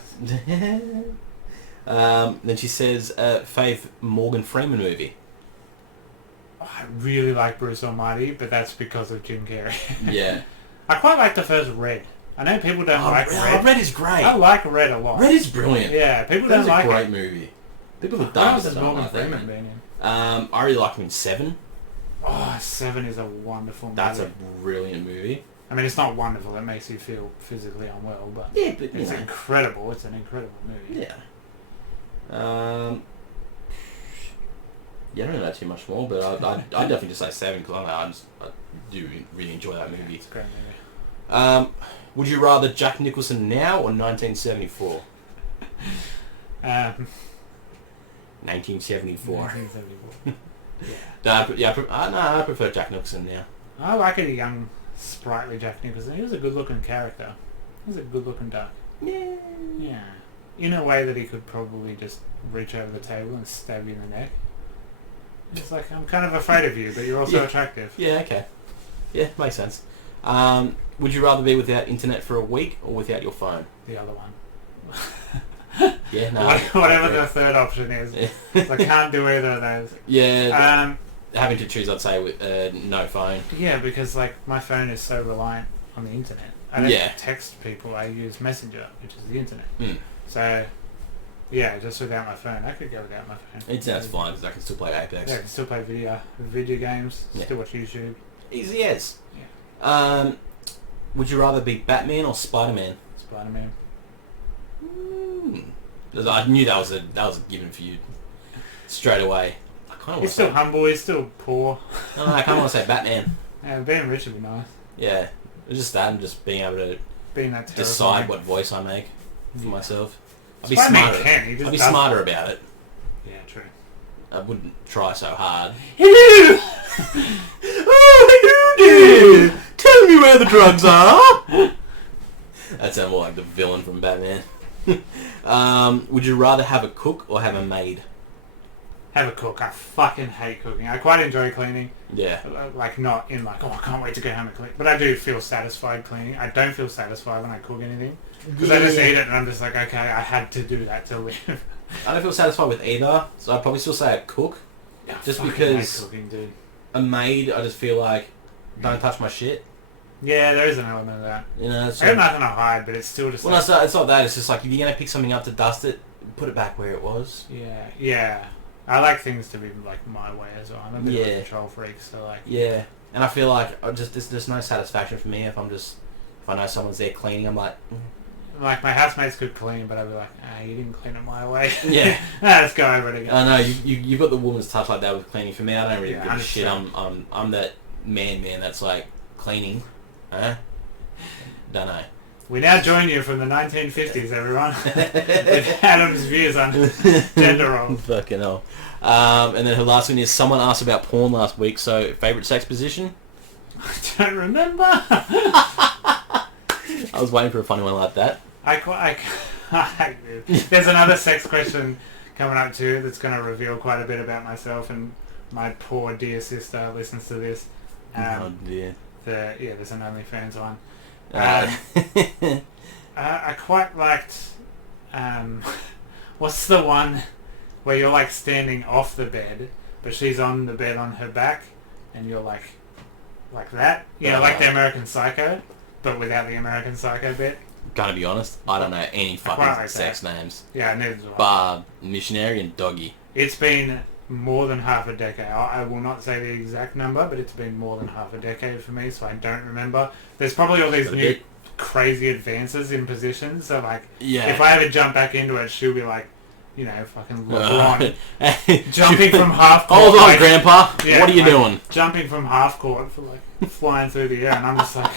Then she says, fave Morgan Freeman movie. I really like Bruce Almighty, but that's because of Jim Carrey. Yeah. I quite like the first Red. I know people don't like Red. Red is great. I like Red a lot. Red is brilliant. Yeah, people don't like it. That's a great movie. People have done How's Morgan Freeman been in? I really like him in Seven. Oh, Seven is a wonderful movie. That's a brilliant movie. I mean, it's not wonderful. It makes you feel physically unwell, but yeah, but it's incredible. It's an incredible movie. Yeah. Yeah, I don't know too much more, but I'd definitely just say Seven because I do really enjoy that movie. It's a great movie. Would you rather Jack Nicholson now or 1974? 1974. 1974. I prefer Jack Nicholson now. I like a young, sprightly Jack Nicholson. He was a good-looking character. He was a good-looking duck. Yeah. Yeah. In a way that he could probably just reach over the table and stab you in the neck. It's like, I'm kind of afraid of you, but you're also attractive. Yeah, okay. Yeah, makes sense. Would you rather be without internet for a week or without your phone? The other one. Yeah, no. Whatever the third option is. Yeah. I can't do either of those. Yeah. Having to choose, I'd say, with no phone. Yeah, because like my phone is so reliant on the internet. I don't text people. I use Messenger, which is the internet. Mm. So, yeah, just without my phone. I could go without my phone. Internet's fine because I can still play Apex. Yeah, I can still play video games. Still watch YouTube. Easy as. Yeah. Would you rather be Batman or Spider-Man? Spider-Man. I knew that was a given for you straight away. He's still humble. He's still poor. No, I kind of want to say Batman. Yeah, being rich would be nice. Yeah, it's just that and just being able to decide what voice I make for myself. I'd be smarter. I'd be smarter about it. Yeah, true. I wouldn't try so hard. Hello! Oh, hello there! Tell me where the drugs are! That sounds more like the villain from Batman. Would you rather have a cook or have a maid? Have a cook. I fucking hate cooking. I quite enjoy cleaning. Yeah. Like, not in like, oh, I can't wait to go home and clean. But I do feel satisfied cleaning. I don't feel satisfied when I cook anything. Because I just eat it and I'm just like, okay, I had to do that to live. I don't feel satisfied with either, so I'd probably still say a cook. Yeah, just because cooking, dude. A maid, I just feel like, don't touch my shit. Yeah, there is an element of that. You know, I have nothing to hide, but it's still just well, like, it's not that. It's just like, if you're going to pick something up to dust it, put it back where it was. Yeah, yeah. I like things to be like my way as well. I'm a bit of a control freak, so like... Yeah, and I feel like there's no satisfaction for me if I know someone's there cleaning, I'm like... Like, my housemates could clean, but I'd be like, you didn't clean it my way. Yeah. Let's go over it again. I know, you've got the woman's touch like that with cleaning. For me, I don't really give a shit. I'm that man that's like, cleaning. Huh? Don't know. We now join you from the 1950s, everyone. With Adam's views on gender roles. Fucking hell. And then her last one is, someone asked about porn last week, so favourite sex position? I don't remember. I was waiting for a funny one like that. There's another sex question coming up too that's going to reveal quite a bit about myself, and my poor dear sister listens to this. Oh dear. There's an OnlyFans one. I quite liked... what's the one where you're like standing off the bed, but she's on the bed on her back, and you're like that? Yeah, like the American Psycho, but without the American Psycho bit. Gotta be honest, I don't know any fucking sex names. Yeah, neither do I. Bar missionary and doggy. It's been more than half a decade. I will not say the exact number, but it's been more than half a decade for me, so I don't remember. There's probably all these new crazy advances in positions, so like, if I ever jump back into it, she'll be like, you know, fucking LeBron. Jumping from half court. Hold on, Grandpa. Yeah, what are you doing? Jumping from half court for like flying through the air, and I'm just like...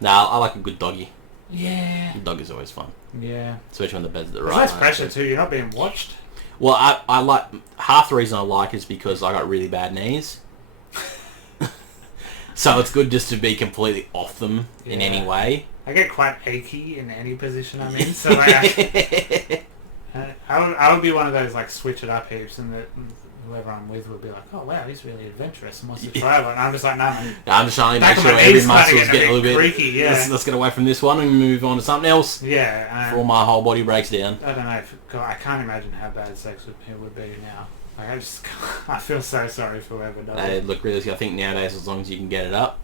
Nah, I like a good doggy. Yeah. Dog is always fun. Yeah. Especially when the bed's at the right. There's less pressure too. You're not being watched. Well, I like... Half the reason I like is because I got really bad knees. So it's good just to be completely off them in any way. I get quite achy in any position I'm in, so like, I would be one of those like switch it up heaps, and whoever I'm with would be like, oh wow, he's really adventurous and wants to try it. And I'm just like, no, I'm just trying to make sure every muscle's get a little bit creaky, yeah. Let's get away from this one and move on to something else. Yeah. Before my whole body breaks down. I don't know. I can't imagine how bad sex would be now. Like, I feel so sorry for whoever does it. Look, really, I think nowadays, as long as you can get it up.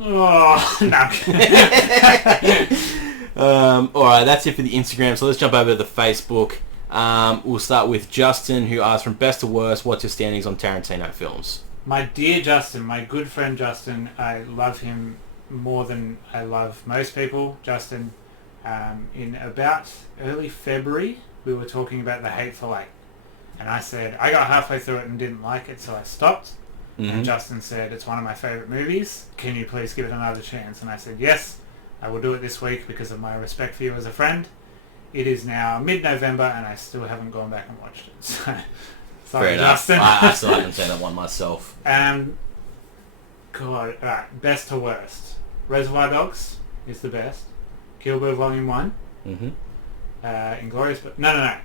Oh, no. Alright, that's it for the Instagram. So let's jump over to the Facebook. We'll start with Justin, who asked, from best to worst, what's your standings on Tarantino films? My dear Justin, my good friend Justin, I love him more than I love most people. Justin, in about early February, we were talking about The Hateful Eight. And I said, I got halfway through it and didn't like it, so I stopped. Mm-hmm. And Justin said, it's one of my favourite movies. Can you please give it another chance? And I said, yes, I will do it this week because of my respect for you as a friend. It is now mid-November and I still haven't gone back and watched it. So, sorry, Justin. I still haven't seen that one myself. God, right, best to worst. Reservoir Dogs is the best. Kill Bill Volume 1. Mm-hmm. Inglourious... No.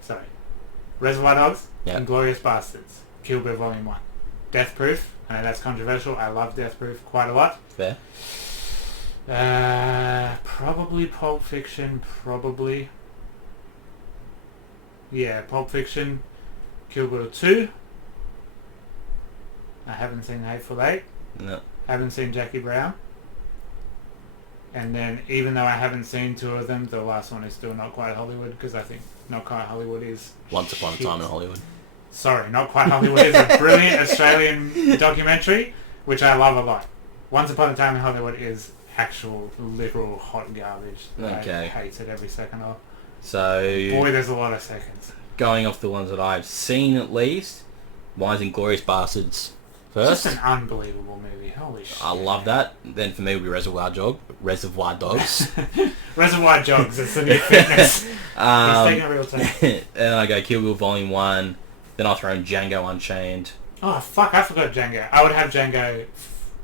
Sorry. Reservoir Dogs. Yep. Inglourious Bastards. Kill Bill Volume 1. Death Proof. I know that's controversial. I love Death Proof quite a lot. Fair. Probably Pulp Fiction. Probably. Yeah, Pulp Fiction. Kill Bill 2. I haven't seen Hateful Eight. No. Haven't seen Jackie Brown. And then, even though I haven't seen two of them, the last one is still Not Quite Hollywood, because I think Not Quite Hollywood is... Once Upon a Time in Hollywood. Sorry, Not Quite Hollywood is a brilliant Australian documentary, which I love a lot. Once Upon a Time in Hollywood is actual, literal hot garbage. Okay. I hate it every second of. So... Boy, there's a lot of seconds. Going off the ones that I've seen, at least, mine's Inglourious Bastards first. It's just an unbelievable movie. Holy shit. I love that. Then for me, it would be Reservoir Dogs. Reservoir Jogs, it's the new fitness. He's taking a real time. And I go Kill Bill Volume 1. Then I'll throw in Django Unchained. Oh, fuck, I forgot Django. I would have Django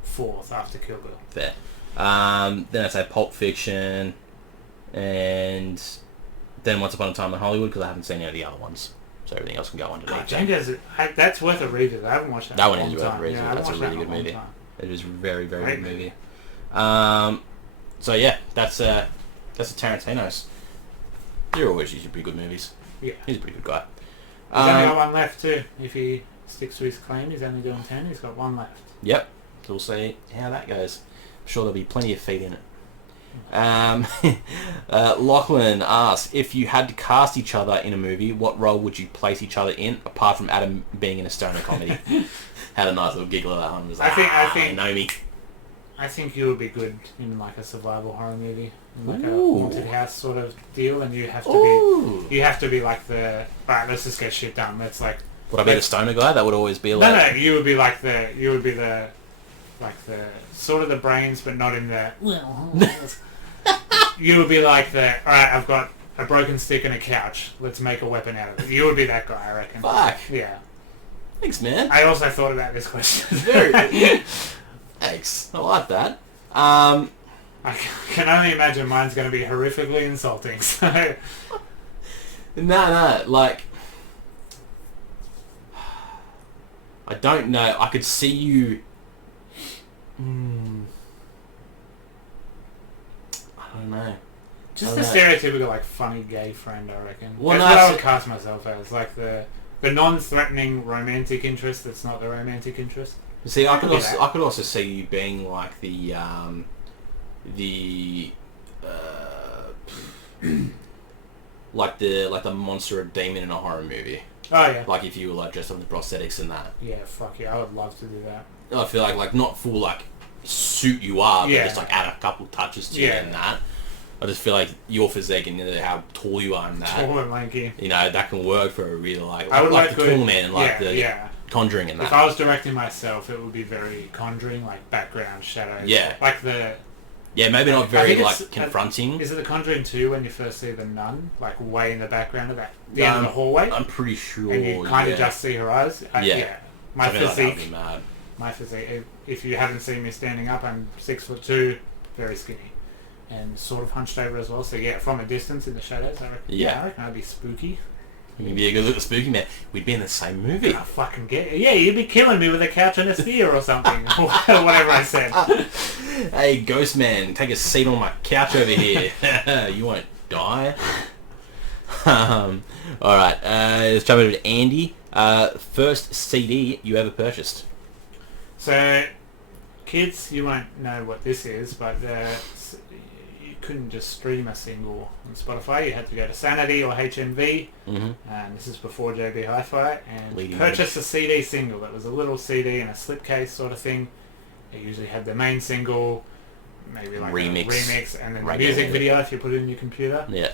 fourth after Kill Bill. Fair. Then I say Pulp Fiction. And then Once Upon a Time in Hollywood, because I haven't seen any of the other ones. So everything else can go underneath. Django's... That's worth a revisit. I haven't watched that. That one is worth a revisit. Yeah, that's a really good movie. It is a very, very Great good movie. So yeah, that's the Tarantino's. They're always usually pretty good movies. Yeah. He's a pretty good guy. He's only got one left too. If he sticks to his claim, he's only doing 10. He's got one left. Yep. So we'll see how that goes. I'm sure there'll be plenty of feet in it. Lachlan asks, if you had to cast each other in a movie, what role would you place each other in, apart from Adam being in a stoner comedy? Had a nice little giggle at that one. Was like, I think know me. I think you would be good in like a survival horror movie, in like a haunted house sort of deal, and you have to be like the right. Let's just get shit done. Let's like. Would I be the stoner guy? That would always be like. No. You would be like the sort of the brains, but not in the. You would be like the. All right, I've got a broken stick and a couch. Let's make a weapon out of it. You would be that guy, I reckon. Fuck. Yeah. Thanks, man. I also thought about this question. Very. Thanks. I like that. I can only imagine mine's going to be horrifically insulting. So. No. Like, I don't know. I could see you. I don't know. Just the stereotypical like funny gay friend, I reckon. Well, that's what I would cast myself as, like the non-threatening romantic interest that's not the romantic interest. See, I could also see you being like the like the monster or demon in a horror movie. Oh yeah. Like if you were like dressed up in the prosthetics and that. Yeah, fuck yeah, I would love to do that. I feel like not full like suit you up, but just like add a couple touches to you and that. I just feel like your physique and how tall you are and that. Tall and lanky. You know, that can work for a really I would like the Tall Man and like the Conjuring and that. If I was directing myself, it would be very Conjuring, like background shadows. Yeah. Like the... Yeah, maybe not very like confronting. Is it the Conjuring 2 when you first see the nun, like way in the background of that, the end of the hallway? I'm pretty sure. And you kind of just see her eyes. Yeah. My physique. Like my physique. If you haven't seen me standing up, I'm 6'2", very skinny, and sort of hunched over as well. So yeah, from a distance in the shadows, I reckon. Yeah. I reckon I'd be spooky. You'd be a good little spooky man. We'd be in the same movie. I fucking get it. Yeah, you'd be killing me with a couch and a spear or something, or whatever I said. Hey, ghost man, take a seat on my couch over here. You won't die. All right, let's jump over to Andy. First CD you ever purchased? So, kids, you won't know what this is, but you couldn't just stream a single on Spotify. You had to go to Sanity or HMV, and this is before JB Hi-Fi, and purchase a CD single. It was a little CD in a slipcase sort of thing. It usually had the main single, maybe like remix, a remix, and then the music video if you put it in your computer. Yeah.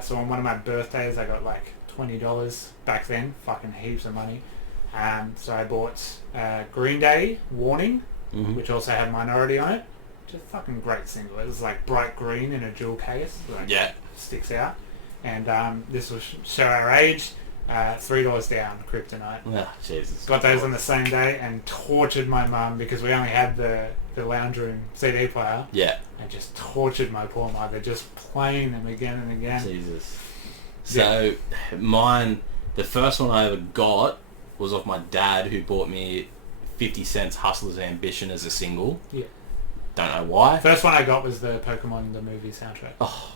So on one of my birthdays, I got like $20 back then, fucking heaps of money. So I bought Green Day, Warning, which also had Minority on it. Just a fucking great single. It was like bright green in a jewel case. Like, sticks out. And this will show our age. $3 down, Kryptonite. Oh, Jesus. Got those on the same day and tortured my mum because we only had the lounge room CD player. Yeah. And just tortured my poor mother, just playing them again and again. Jesus. So, mine, the first one I ever got was off my dad, who bought me 50 Cent's Hustler's Ambition as a single. Yeah. Don't know why. First one I got was the Pokemon the movie soundtrack. Oh,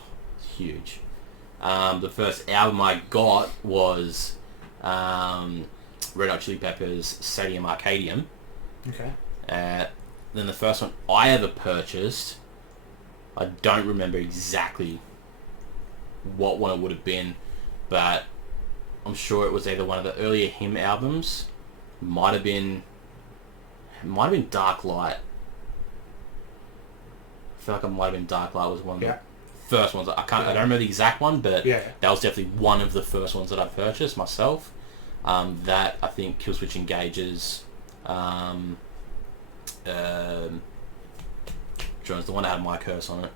huge. The first album I got was Red Hot Chili Peppers' Stadium Arcadium. Okay. Then the first one I ever purchased, I don't remember exactly what one it would have been, but I'm sure it was either one of the earlier Him albums. Might have been Dark Light. I feel like it might have been Dark Light was one of the first ones. I don't remember the exact one, but that was definitely one of the first ones that I purchased myself. That, I think, Killswitch Engages, Jones, the one that had my curse on it.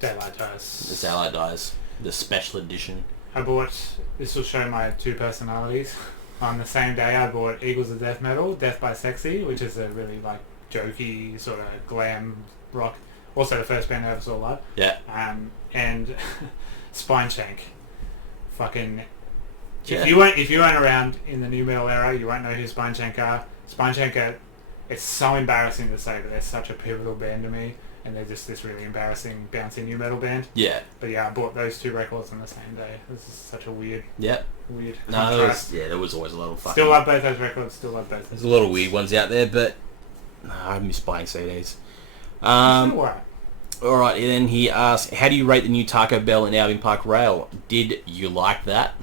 Daylight Dies. The Daylight Dies, the special edition. I bought, this will show my two personalities. On the same day I bought Eagles of Death Metal, Death by Sexy, which is a really like jokey sort of glam rock. Also the first band I ever saw live. Yeah. And Spineshank. Fucking... Yeah. If you weren't around in the new metal era, you won't know who Spineshank are. Spineshank are... It's so embarrassing to say, but they're such a pivotal band to me. And they're just this really embarrassing, bouncy new metal band. Yeah. But yeah, I bought those two records on the same day. This is such a weird... Yep. Weird contrast. There was always a little fucking... Still love both those records, still love both. There's a lot of weird ones out there, but... No, I miss buying CDs. Alright, then he asks, how do you rate the new Taco Bell in Albion Park Rail? Did you like that?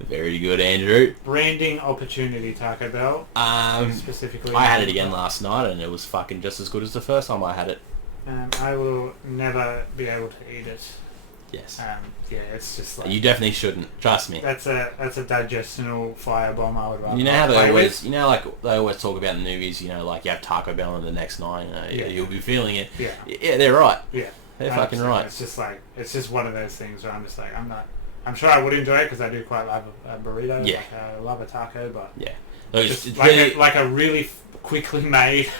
Very good, Andrew. Branding opportunity, Taco Bell. Specifically, I had it again last night, and it was fucking just as good as the first time I had it. I will never be able to eat it. Yes. Yeah, it's just like... You definitely shouldn't. Trust me. That's a digestional firebomb I would rather... You know how they always... You know, like, they always talk about in the movies, you know, like, you have Taco Bell in the next night, you know, you'll be feeling it. Yeah. Yeah, they're right. Yeah. They're fucking right. It's just like... It's just one of those things where I'm just like, I'm sure I would enjoy it because I do quite love a burrito. Yeah. Like, I love a taco, but... Yeah. Just like a really quickly made...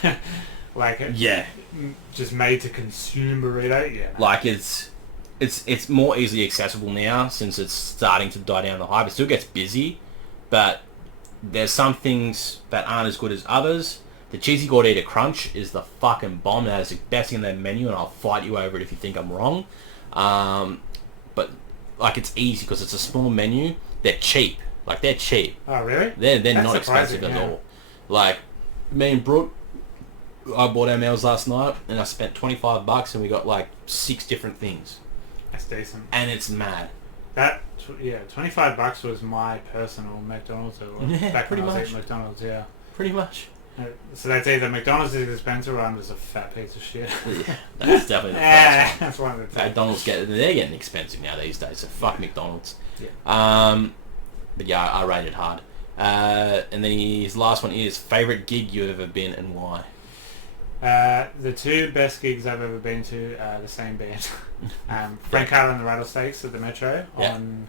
Just made to consume burrito. Yeah. Like, it's more easily accessible now since it's starting to die down the hype. It still gets busy, but there's some things that aren't as good as others. The Cheesy Gordita Crunch is the fucking bomb. That is the best thing in their menu, and I'll fight you over it if you think I'm wrong. But like, it's easy because it's a small menu. They're cheap. Like, they're cheap. Oh, really? They're not expensive at all. Like, me and Brooke, I bought our meals last night, and I spent $25, and we got like 6 different things. That's decent. And it's mad. $25 was my personal McDonald's. Back pretty when I was much. eating McDonald's, yeah. Pretty much. So that's either McDonald's is expensive or I'm just a fat piece of shit. Yeah, that's definitely the first one. That's one of the two. McDonald's they're getting expensive now these days, so fuck McDonald's. Yeah. But yeah, I rate it hard. And then his last one is, favourite gig you've ever been and why? The two best gigs I've ever been to are the same band. Frank Carter and the Rattlesnakes at the Metro on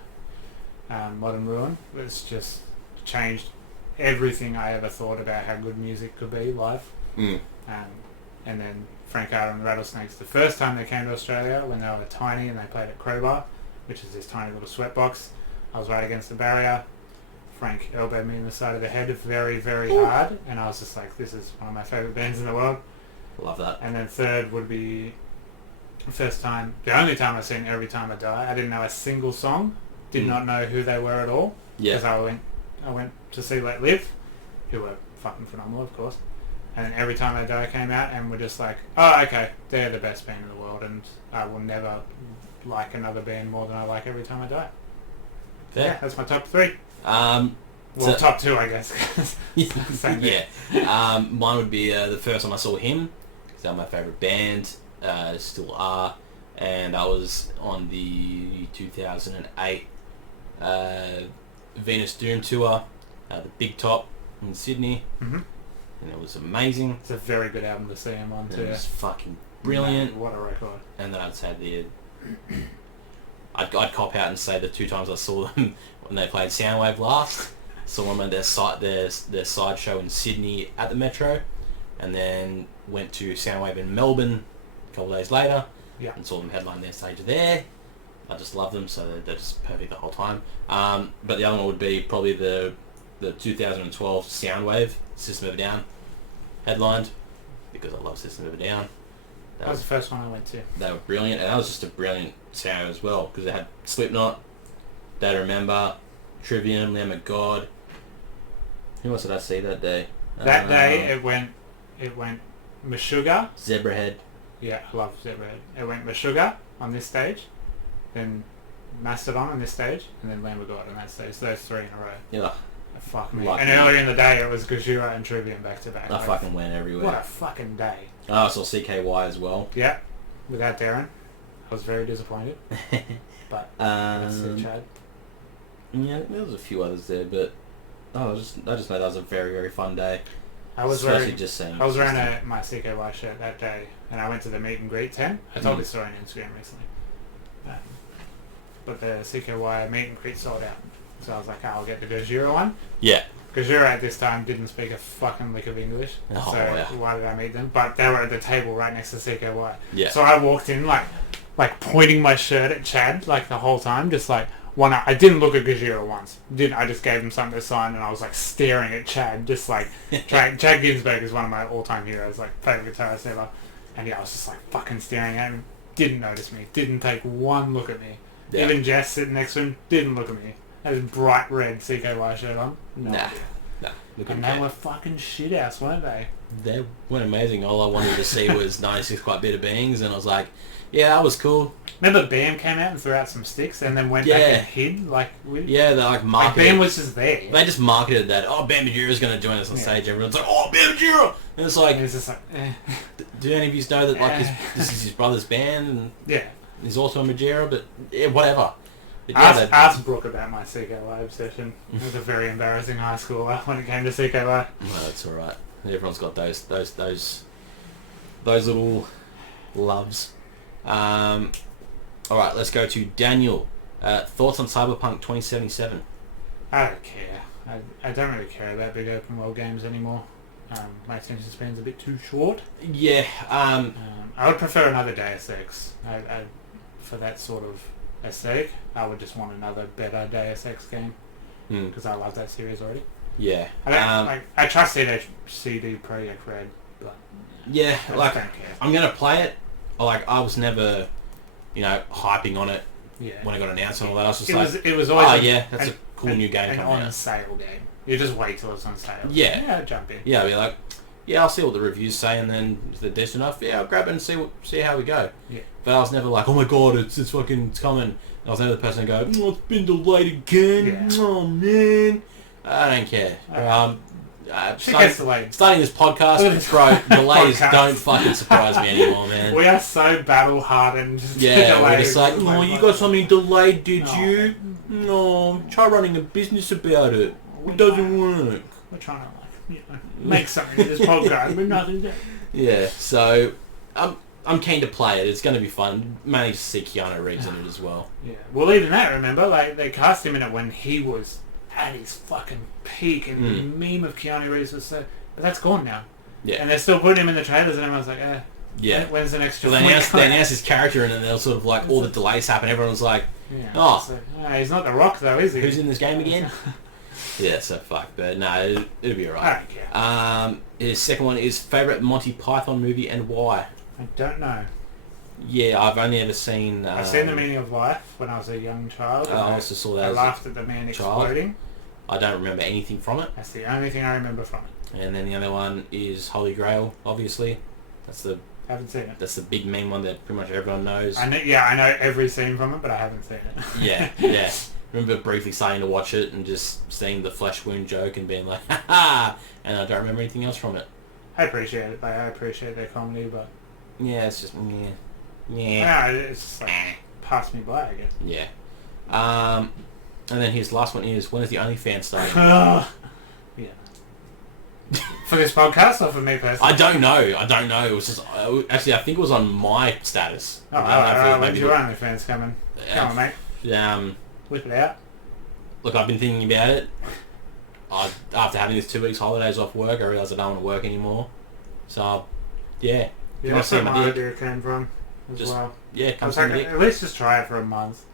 Modern Ruin. It's just changed everything I ever thought about how good music could be live. Mm. And then Frank Carter and the Rattlesnakes, the first time they came to Australia, when they were tiny and they played at Crowbar, which is this tiny little sweatbox. I was right against the barrier. Frank elbowed me in the side of the head very, very hard, and I was just like, this is one of my favourite bands in the world. Love that. And then third would be the only time I've seen Every Time I Die. I didn't know a single song, did not know who they were at all, because I went to see Let Live, who were fucking phenomenal, of course. And Every Time I Die came out, and we're just like, oh, okay, they're the best band in the world, and I will never like another band more than I like Every Time I Die. Fair. Yeah, that's my top 3. Top 2, I guess. Same thing. Yeah. Mine would be the first time I saw him, because they're my favourite band, still are, and I was on the 2008 Venus Doom tour, the Big Top in Sydney, and it was amazing. It's a very good album to see him on too. It was fucking brilliant. Man, what a record. And then I'd say I'd cop out and say the 2 times I saw them when they played Soundwave last. Saw them at their side show in Sydney at the Metro, and then went to Soundwave in Melbourne a couple of days later, and saw them headline their stage there. I just love them, so they're just perfect the whole time. But the other one would be probably the 2012 Soundwave, System of a Down, headlined, because I love System of a Down. That was the first one I went to. They were brilliant, and that was just a brilliant sound as well, because they had Slipknot, Day to Remember, Trivium, Lamb of God. Who else did I see that day? That day it went Meshuggah. Zebrahead. Yeah, I love Zebrahead. It went Meshuggah on this stage, then Mastodon on this stage, and then Lamb of God on that stage. So those 3 in a row. Yeah. Fuck me. Lucky. And earlier in the day it was Gojira and Trivium back to back. I fucking went everywhere. What a fucking day. I saw CKY as well. Yeah, without Darren. I was very disappointed. But that's it, Chad. Yeah, there was a few others there, but I just know that was a very, very fun day. I was wearing my CKY shirt that day, and I went to the meet and greet tent. I told this story on Instagram recently. But the CKY meet and greet sold out. So I was like, I'll get the Gojira one. Yeah. Gojira at this time didn't speak a fucking lick of English. Why did I meet them? But they were at the table right next to CKY. Yeah. So I walked in like pointing my shirt at Chad like the whole time, just like I didn't look at Gojira once. I just gave him something to sign, and I was like staring at Chad, just like Chad Ginsberg is one of my all-time heroes, like favorite guitarist ever. And I was just like fucking staring at him. Didn't notice me. Didn't take one look at me. Yeah. Even Jess sitting next to him didn't look at me. Had his bright red CKY shirt on. Nah. And they were fucking shit house, weren't they? They weren't amazing. All I wanted to see was 96 Quite Bitter Beings, and I was like, yeah, that was cool. Remember Bam came out and threw out some sticks and then went back and hid? They like marketed. Bam was just there. They just marketed that, Bam Majira's going to join us on stage. Everyone's like, oh, Bam Majira! And it's like, just like do any of you know that this is his brother's band? And he's also a Majira, but whatever. Ask Brooke about my CKY obsession. It was a very embarrassing high school when it came to CKY. No, that's alright. Everyone's got those little loves. Alright, let's go to Daniel. Thoughts on Cyberpunk 2077? I don't care. I don't really care about big open world games anymore. My attention span's a bit too short. Yeah. I would prefer another Deus Ex. For that sort of aesthetic, I would just want another better Deus Ex game, because I love that series already. Yeah. I trust CD Projekt Red, but yeah, I don't care. I'm gonna play it. I was never, hyping on it when it got announced and all that. I was just it was always that's a cool new game an coming out. on sale game. You just wait till it's on sale. Yeah, jump in. Yeah, I'll be like, I'll see what the reviews say, and then if they're decent enough, I'll grab it and see how we go. Yeah. But I was never like, oh my god, it's coming. I was never the person to go, oh, it's been delayed again. Yeah. Oh man, I don't care. Starting this podcast, bro, delays don't fucking surprise me anymore, man. We are so battle hardened. We're just like, oh, you got something delayed, did you? No, try running a business about it. It doesn't work. We're trying to make something of this podcast, but nothing does. Yeah, so I'm keen to play it. It's going to be fun. Mainly to see Keanu Reeves in it as well. Yeah. Well, even that, remember, they cast him in it when he was at his fucking peak, and the meme of Keanu Reeves was so... But that's gone now. Yeah. And they're still putting him in the trailers, and everyone's like, yeah. When's the next... Well, they announced his character, and then they'll sort of like, all the delays happen, everyone's like, he's not The Rock though, is he? Who's in this game again? Yeah, so fuck, but no, it'll be alright. I don't care. His second one is favourite Monty Python movie and why? I don't know. Yeah, I've only ever seen... I've seen The Meaning of Life when I was a young child. I also saw that I as laughed at the man exploding. I don't remember anything from it. That's the only thing I remember from it. And then the other one is Holy Grail, obviously. Haven't seen it. That's the big meme one that pretty much everyone knows. I know every scene from it, but I haven't seen it. Yeah. Remember briefly starting to watch it and just seeing the flesh wound joke and being like, ha ha! And I don't remember anything else from it. I appreciate it. I appreciate their comedy, but... Yeah, it's just, yeah. No, it's just like, pass me by, I guess. Yeah. And then his last one is, when is the OnlyFans starting? Yeah. For this podcast or for me personally? I don't know. It was just... Actually, I think it was on my status. When's your OnlyFans coming? Come on, mate. Whip it out. Look, I've been thinking about it. After having this 2 weeks holidays off work, I realised I don't want to work anymore. So, yeah. Yeah, that's where my idea came from as well. Yeah, I was like, at least just try it for a month.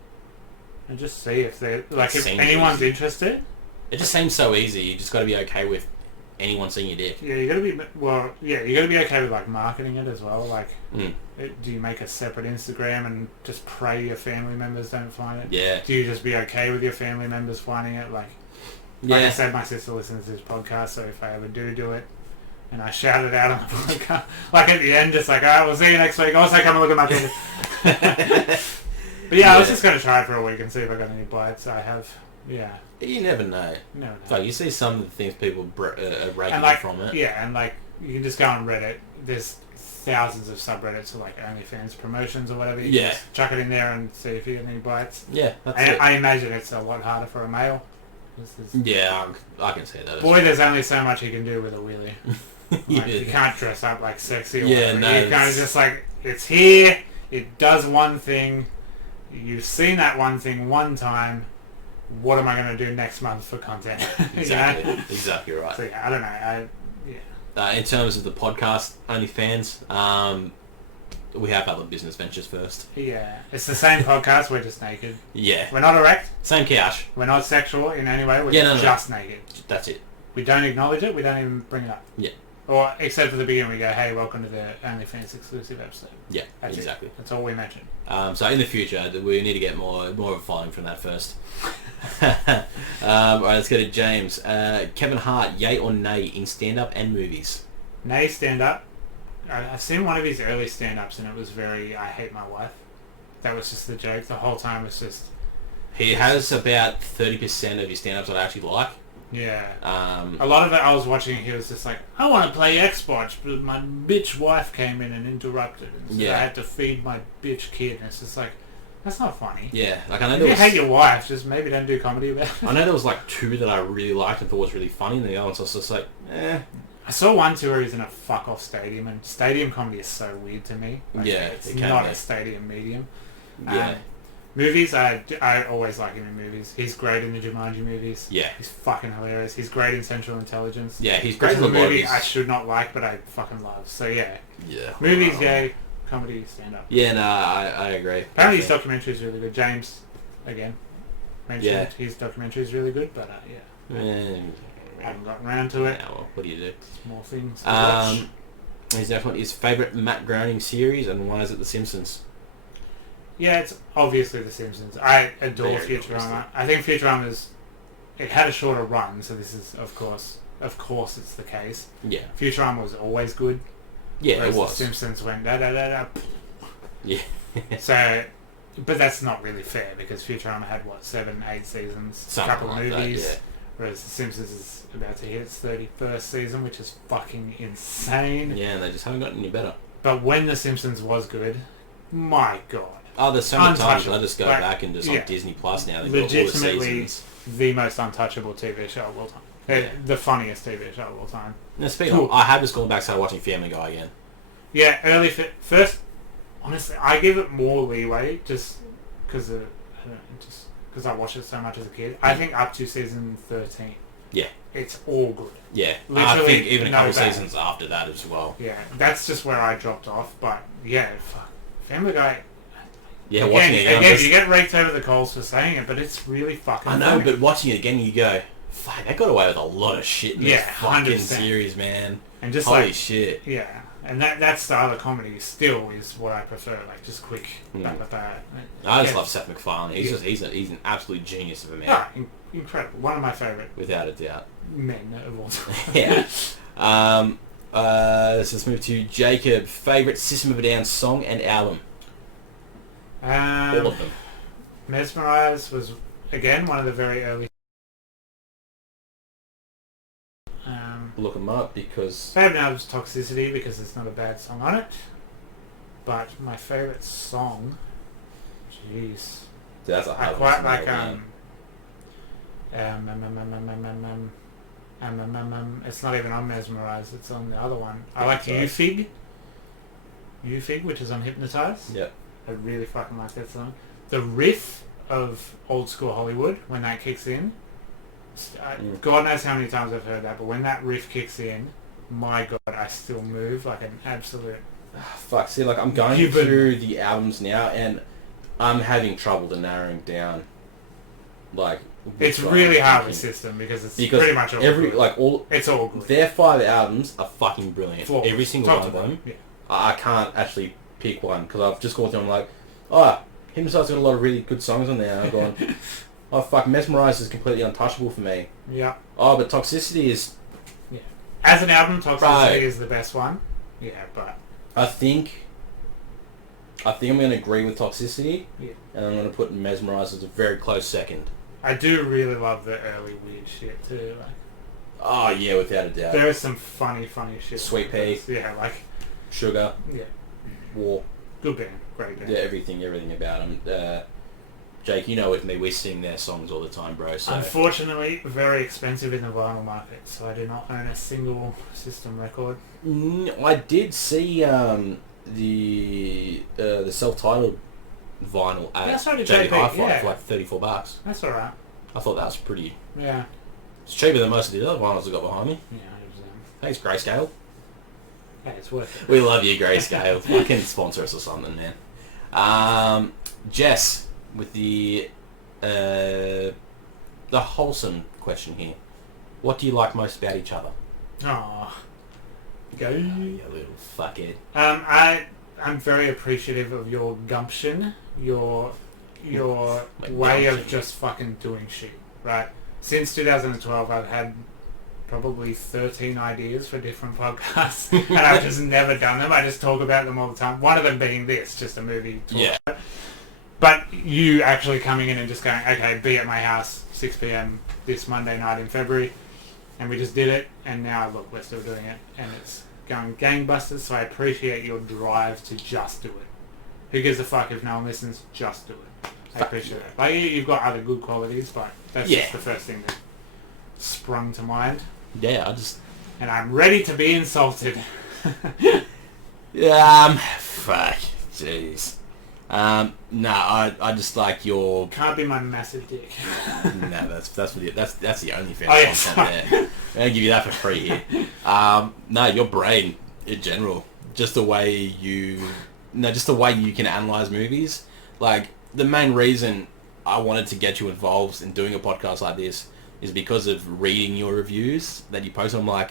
And just see if they if anyone's interested. It just seems so easy. You just got to be okay with anyone seeing your dick. Yeah, you got to be you got to be okay with like marketing it as well. Like, do you make a separate Instagram and just pray your family members don't find it? Yeah. Do you just be okay with your family members finding it? Like I said, my sister listens to this podcast, so if I ever do it, and I shout it out on the podcast, like at the end, just like, alright, we'll see you next week. Also, come and look at my penis. But yeah, I was just going to try it for a week and see if I got any bites. I have, You never know. Like, you see some of the things people are raking from it. Yeah, and like, you can just go on Reddit. There's thousands of subreddits for like OnlyFans promotions or whatever. You can just chuck it in there and see if you get any bites. Yeah, that's it. I imagine it's a lot harder for a male. Yeah, I can see that. Boy, there's only so much you can do with a wheelie. Like, you can't dress up like sexy or whatever. No, you kind of just like, it's here, it does one thing, you've seen that one thing one time, what am I going to do next month for content? Exactly. You know? Exactly right. So yeah, I don't know. In terms of the podcast, OnlyFans, we have other business ventures first. Yeah. It's the same podcast, we're just naked. Yeah. We're not erect. Same couch. We're not sexual in any way, we're just naked. That's it. We don't acknowledge it, we don't even bring it up. Yeah. Or, except for the beginning, we go, hey, welcome to the OnlyFans exclusive episode. Yeah, That's exactly. It. That's all we mention. So in the future, we need to get more of a following from that first. Alright, let's go to James. Kevin Hart, yay or nay in stand-up and movies? Nay stand-up. I've seen one of his early stand-ups and it was very, I hate my wife. That was just the joke. The whole time was just... He has about 30% of his stand-ups that I actually like. Yeah. A lot of it I was watching, he was just like, I want to play Xbox, but my bitch wife came in and interrupted. And so I had to feed my bitch kid. And it's just like, that's not funny. Yeah. Like, I know if you hate your wife, just maybe don't do comedy about it. I know there was like 2 that I really liked and thought was really funny, and the other ones I was just like, eh. I saw one too where he's in a fuck-off stadium, and stadium comedy is so weird to me. Like, it's not a stadium medium. Yeah. Movies, I always like him in movies. He's great in the Jumanji movies. Yeah. He's fucking hilarious. He's great in Central Intelligence. Yeah, he's great in the movie I should not like, but I fucking love. So yeah. Yeah. Movies, gay, comedy, stand-up. Yeah, no, I agree. Apparently his documentary is really good. James, again, mentioned his documentary is really good, but I haven't gotten around to it. Yeah, well, what do you do? More things to watch. His definitely his favourite Matt Groening series, and why is it The Simpsons? Yeah, it's obviously The Simpsons. I adore Futurama. I think Futurama it had a shorter run, so this is, of course it's the case. Yeah. Futurama was always good. Yeah, it was. The Simpsons went da-da-da-da. Yeah. So, but that's not really fair, because Futurama had, 7, 8 seasons, a couple of movies, that, yeah. Whereas The Simpsons is about to hit its 31st season, which is fucking insane. Yeah, and they just haven't gotten any better. But when The Simpsons was good, my God. Oh, there's so many times I just go back and just on Disney Plus now. They've got all the seasons. The most untouchable TV show of all time. Yeah. The funniest TV show of all time. Now, speaking of, I have just gone back and started watching Family Guy again. Yeah, first, honestly, I give it more leeway just because because I watched it so much as a kid. I think up to season 13. Yeah. It's all good. Yeah. Literally I think even a couple bad. seasons after that as well. Yeah, that's just where I dropped off. But yeah, fuck. Family Guy. Yeah, watching it again, you get raked over the coals for saying it, but it's really fucking I know, funny. but watching it again, you go, fuck, they got away with a lot of shit in this fucking 100%. series, man. And just holy like, shit. Yeah, and that style of comedy still is what I prefer. Like just quick, I just love Seth MacFarlane. He's an absolute genius of a man. Ah, incredible. One of my favourite, without a doubt, men of all time. Yeah. So let's move to Jacob. Favorite System of a Down song and album? All of them. Mesmerize was again one of the very early. Look them up because Favorite album is Toxicity because there's not a bad song on it. But my favourite song, jeez, that's a hard I quite one. it's not even on Mesmerize, it's on the other one. I like Ufig, which is on Hypnotize. Yep. I really fucking like that song. The riff of Old School Hollywood, when that kicks in, God knows how many times I've heard that, but when that riff kicks in, my God, I still move like an absolute... Fuck, see, like, I'm going through the albums now, and I'm having trouble to narrowing down, like... It's really hard with System, because pretty much all good. It's all good. Their 5 albums are fucking brilliant. Every single one of them. Yeah. I can't actually pick one, because I've just gone through and I'm like, oh, Hypnotize's got a lot of really good songs on there, and I've gone, oh fuck, Mesmerize is completely untouchable for me. Yeah. Oh, but Toxicity is... Yeah. As an album, Toxicity is the best one. Yeah, but... I think I'm going to agree with Toxicity, and I'm going to put Mesmerize as a very close second. I do really love the early weird shit too. Like, oh yeah, without a doubt. there is some funny shit. Sweet Pea. Yeah, like... Sugar. Yeah. War. Good band. Great band. Yeah, everything about them. Jake, you know with me, we sing their songs all the time, bro. So. Unfortunately, very expensive in the vinyl market, so I do not own a single System record. I did see the self-titled vinyl at JB Hi-Fi for like $34. That's alright. I thought that was pretty... Yeah. It's cheaper than most of the other vinyls I got behind me. Yeah, 100%. Thanks, Grayscale. Yeah, it's worth it. We love you, Grayscale. Fucking sponsor us or something, man. Jess, with the wholesome question here. What do you like most about each other? Aww. Go. Oh, you little fuckhead. I'm very appreciative of your gumption, your way of just fucking doing shit, right? Since 2012, I've had probably 13 ideas for different podcasts, and I've just never done them. I just talk about them all the time. One of them being this, just a movie talk. Yeah. But you actually coming in and just going, okay, be at my house 6 p.m. this Monday night in February, and we just did it, and now look, we're still doing it, and it's going gangbusters, so I appreciate your drive to just do it. Who gives a fuck if no one listens? Just do it. I appreciate it. Like, you've got other good qualities, but that's just the first thing that sprung to mind. Yeah, And I'm ready to be insulted. Fuck. Jeez. No, I just like your... Can't be my massive dick. No, that's the only fan Oh, content there. I'm gonna give you that for free here. No, your brain in general, just the way you can analyze movies. Like, the main reason I wanted to get you involved in doing a podcast like this is because of reading your reviews that you post. I'm like,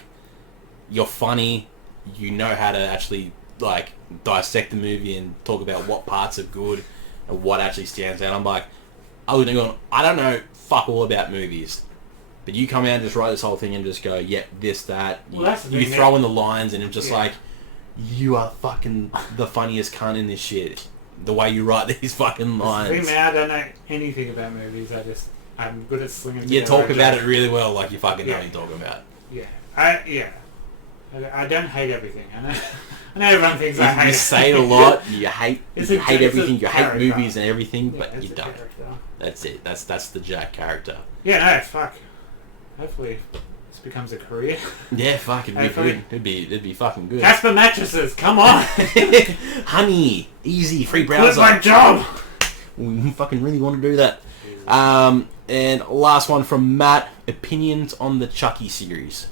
you're funny. You know how to actually like dissect the movie and talk about what parts are good and what actually stands out. I'm like, I was going, I don't know fuck all about movies, but you come out and just write this whole thing and just go, yep, this, that. Well, you throw in the lines and it's just like, you are fucking the funniest cunt in this shit. The way you write these fucking lines. I don't know anything about movies. I'm good at slinging. You talk about it really well, like you fucking know what you're talking about. Yeah, I don't hate everything. I know everyone thinks I hate. You say it a lot. You hate everything. You hate character. Movies and everything, but you don't. Character. That's it. That's the Jack character. Yeah, no, fuck. Hopefully, this becomes a career. Yeah, fuck. It'd be good. It'd be fucking good. Casper mattresses, come on. Honey, easy, free browser. Quit my job. We fucking really want to do that. And last one from Matt, opinions on the Chucky series.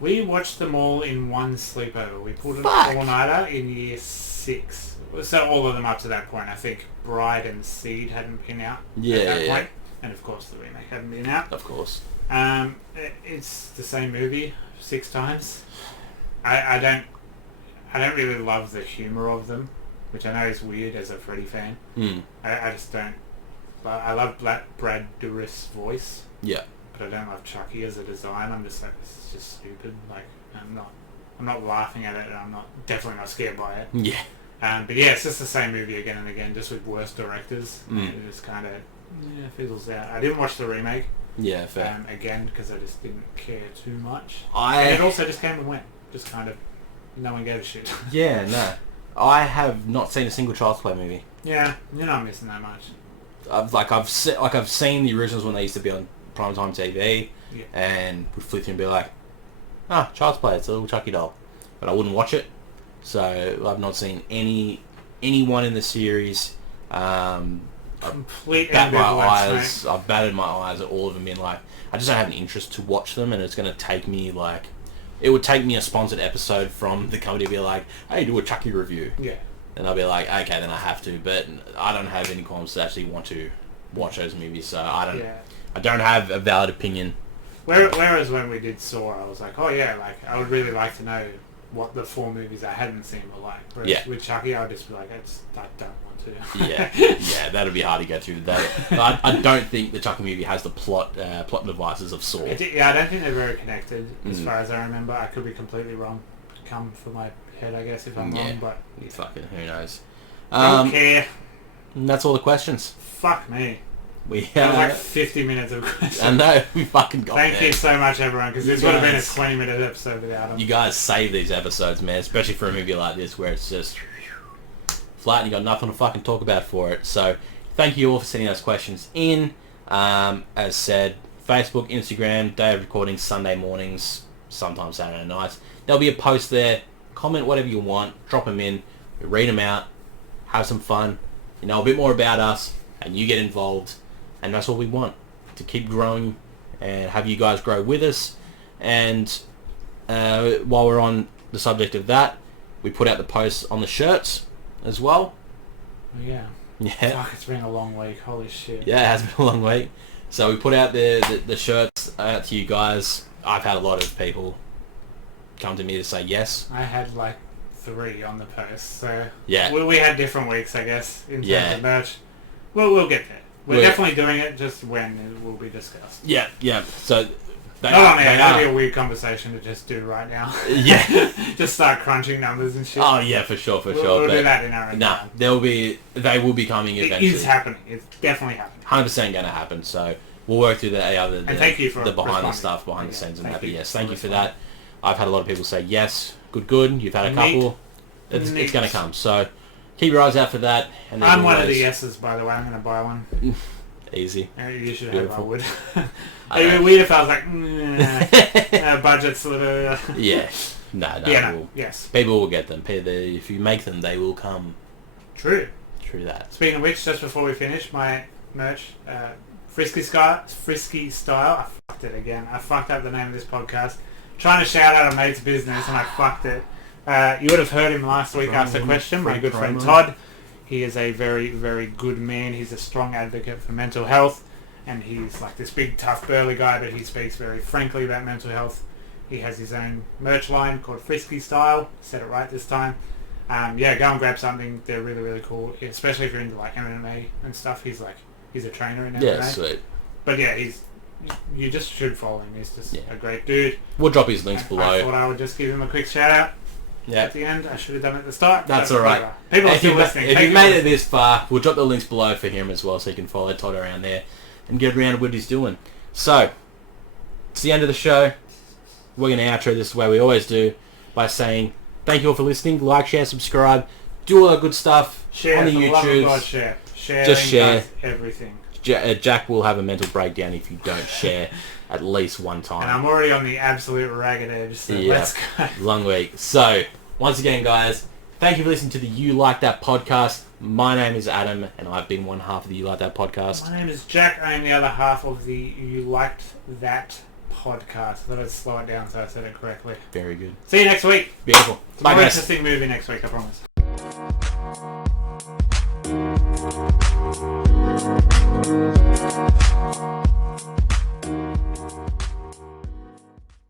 We watched them all in one sleepover. We pulled an Fuck. all-nighter in year 6. So all of them up to that point. I think Bride and Seed hadn't been out at that point. And of course the remake hadn't been out. Of course. It's the same movie 6 times. I don't really love the humour of them, which I know is weird as a Freddy fan. I just don't. I love Brad Dourif's voice. Yeah. But I don't love Chucky as a design. I'm just like, this is just stupid. Like, I'm not laughing at it, and I'm definitely not scared by it. Yeah. But yeah, it's just the same movie again and again, just with worse directors. It just kind of fizzles out. I didn't watch the remake. Yeah, fair. Again, because I just didn't care too much. And it also just came and went. Just kind of, no one gave a shit. Yeah, no. I have not seen a single Child's Play movie. Yeah, you're not missing that much. I've seen the originals when they used to be on primetime TV, and would flip through and be like, Child's Play, it's a little Chucky doll, but I wouldn't watch it. So I've not seen anyone in the series. Complete I've ambivalence. batted my eyes at all of them, being like, I just don't have an interest to watch them, and it's going to take me it would take me a sponsored episode from the company to be like, hey, do a Chucky review. Yeah. And I'll be like, okay, then I have to, but I don't have any qualms to actually want to watch those movies, so I don't have a valid opinion. Whereas when we did Saw, I was like, oh yeah, like I would really like to know what the 4 movies I hadn't seen were like. Whereas with Chucky, I would just be like, I don't want to. yeah, that'd be hard to get through. I don't think the Chucky movie has the plot devices of Saw. I don't think they're very connected, as far as I remember. I could be completely wrong. Come for my head, I guess, if I'm wrong, but... Fucking who knows. Don't care. And that's all the questions. Fuck me. We that was like 50 minutes of questions. I know, we fucking got Thank you so much, everyone, because this would have been a 20-minute episode without them. You guys save these episodes, man, especially for a movie like this where it's just flat and you got nothing to fucking talk about for it. So, thank you all for sending those questions in. As said, Facebook, Instagram, day of recording, Sunday mornings, sometimes Saturday nights. There'll be a post there. Comment whatever you want. Drop them in. We read them out. Have some fun. You know a bit more about us, and you get involved. And that's all we want, to keep growing and have you guys grow with us. And while we're on the subject of that, we put out the posts on the shirts as well. Yeah. Fuck, it's been a long week. Holy shit. Yeah, it has been a long week. So we put out the shirts out to you guys. I've had a lot of people come to me to say yes. I had like 3 on the post, so yeah, we had different weeks, I guess, in terms of merch. Well, we'll get there. We're definitely doing it, just when it will be discussed. Yeah. So that'd be a weird conversation to just do right now. Yeah. Just start crunching numbers and shit. Oh yeah, for sure. We'll do that in our own time. They will be coming eventually. It is happening. It's definitely happening. 100% going to happen. So we'll work through and thank you for the behind the stuff, behind the scenes, and that. But yes, thank you for that. I've had a lot of people say yes, good. You've had a couple. It's going to come. So keep your eyes out for that. And I'm one of the yeses, by the way. I'm going to buy one. Easy. You should have. I would. It'd be weird if I was like, budget's a little... Yeah. No. Yes. People will get them. If you make them, they will come. True that. Speaking of which, just before we finish, my merch, Friskystyle. I fucked it again. I fucked up the name of this podcast. Trying to shout out a mate's business, and I fucked it. You would have heard him last week ask a question. My good friend Todd. He is a very, very good man. He's a strong advocate for mental health, and he's like this big, tough, burly guy, but he speaks very frankly about mental health. He has his own merch line called Friskystyle. Said it right this time. Go and grab something. They're really, really cool, especially if you're into like MMA and stuff. He's a trainer in MMA. Yeah, sweet. But yeah, you just should follow him. He's just a great dude. We'll drop his links below. I thought I would just give him a quick shout out. Yeah. At the end, I should have done it at the start. That's alright. People are still listening. If you've made it this far, we'll drop the links below for him as well, so you can follow Todd around there and get around what he's doing. So, it's the end of the show. We're going to outro this the way we always do by saying thank you all for listening. Like, share, subscribe, do all that good stuff share, on the YouTube. Just share everything. Jack will have a mental breakdown if you don't share at least one time. And I'm already on the absolute ragged edge, so let's go. Long week. So, once again, guys, thank you for listening to the You Like That podcast. My name is Adam, and I've been one half of the You Like That podcast. My name is Jack. I am the other half of the You Liked That podcast. I thought I'd slow it down so I said it correctly. Very good. See you next week. Beautiful. It's a Bye, more guys. interesting movie next week, I promise.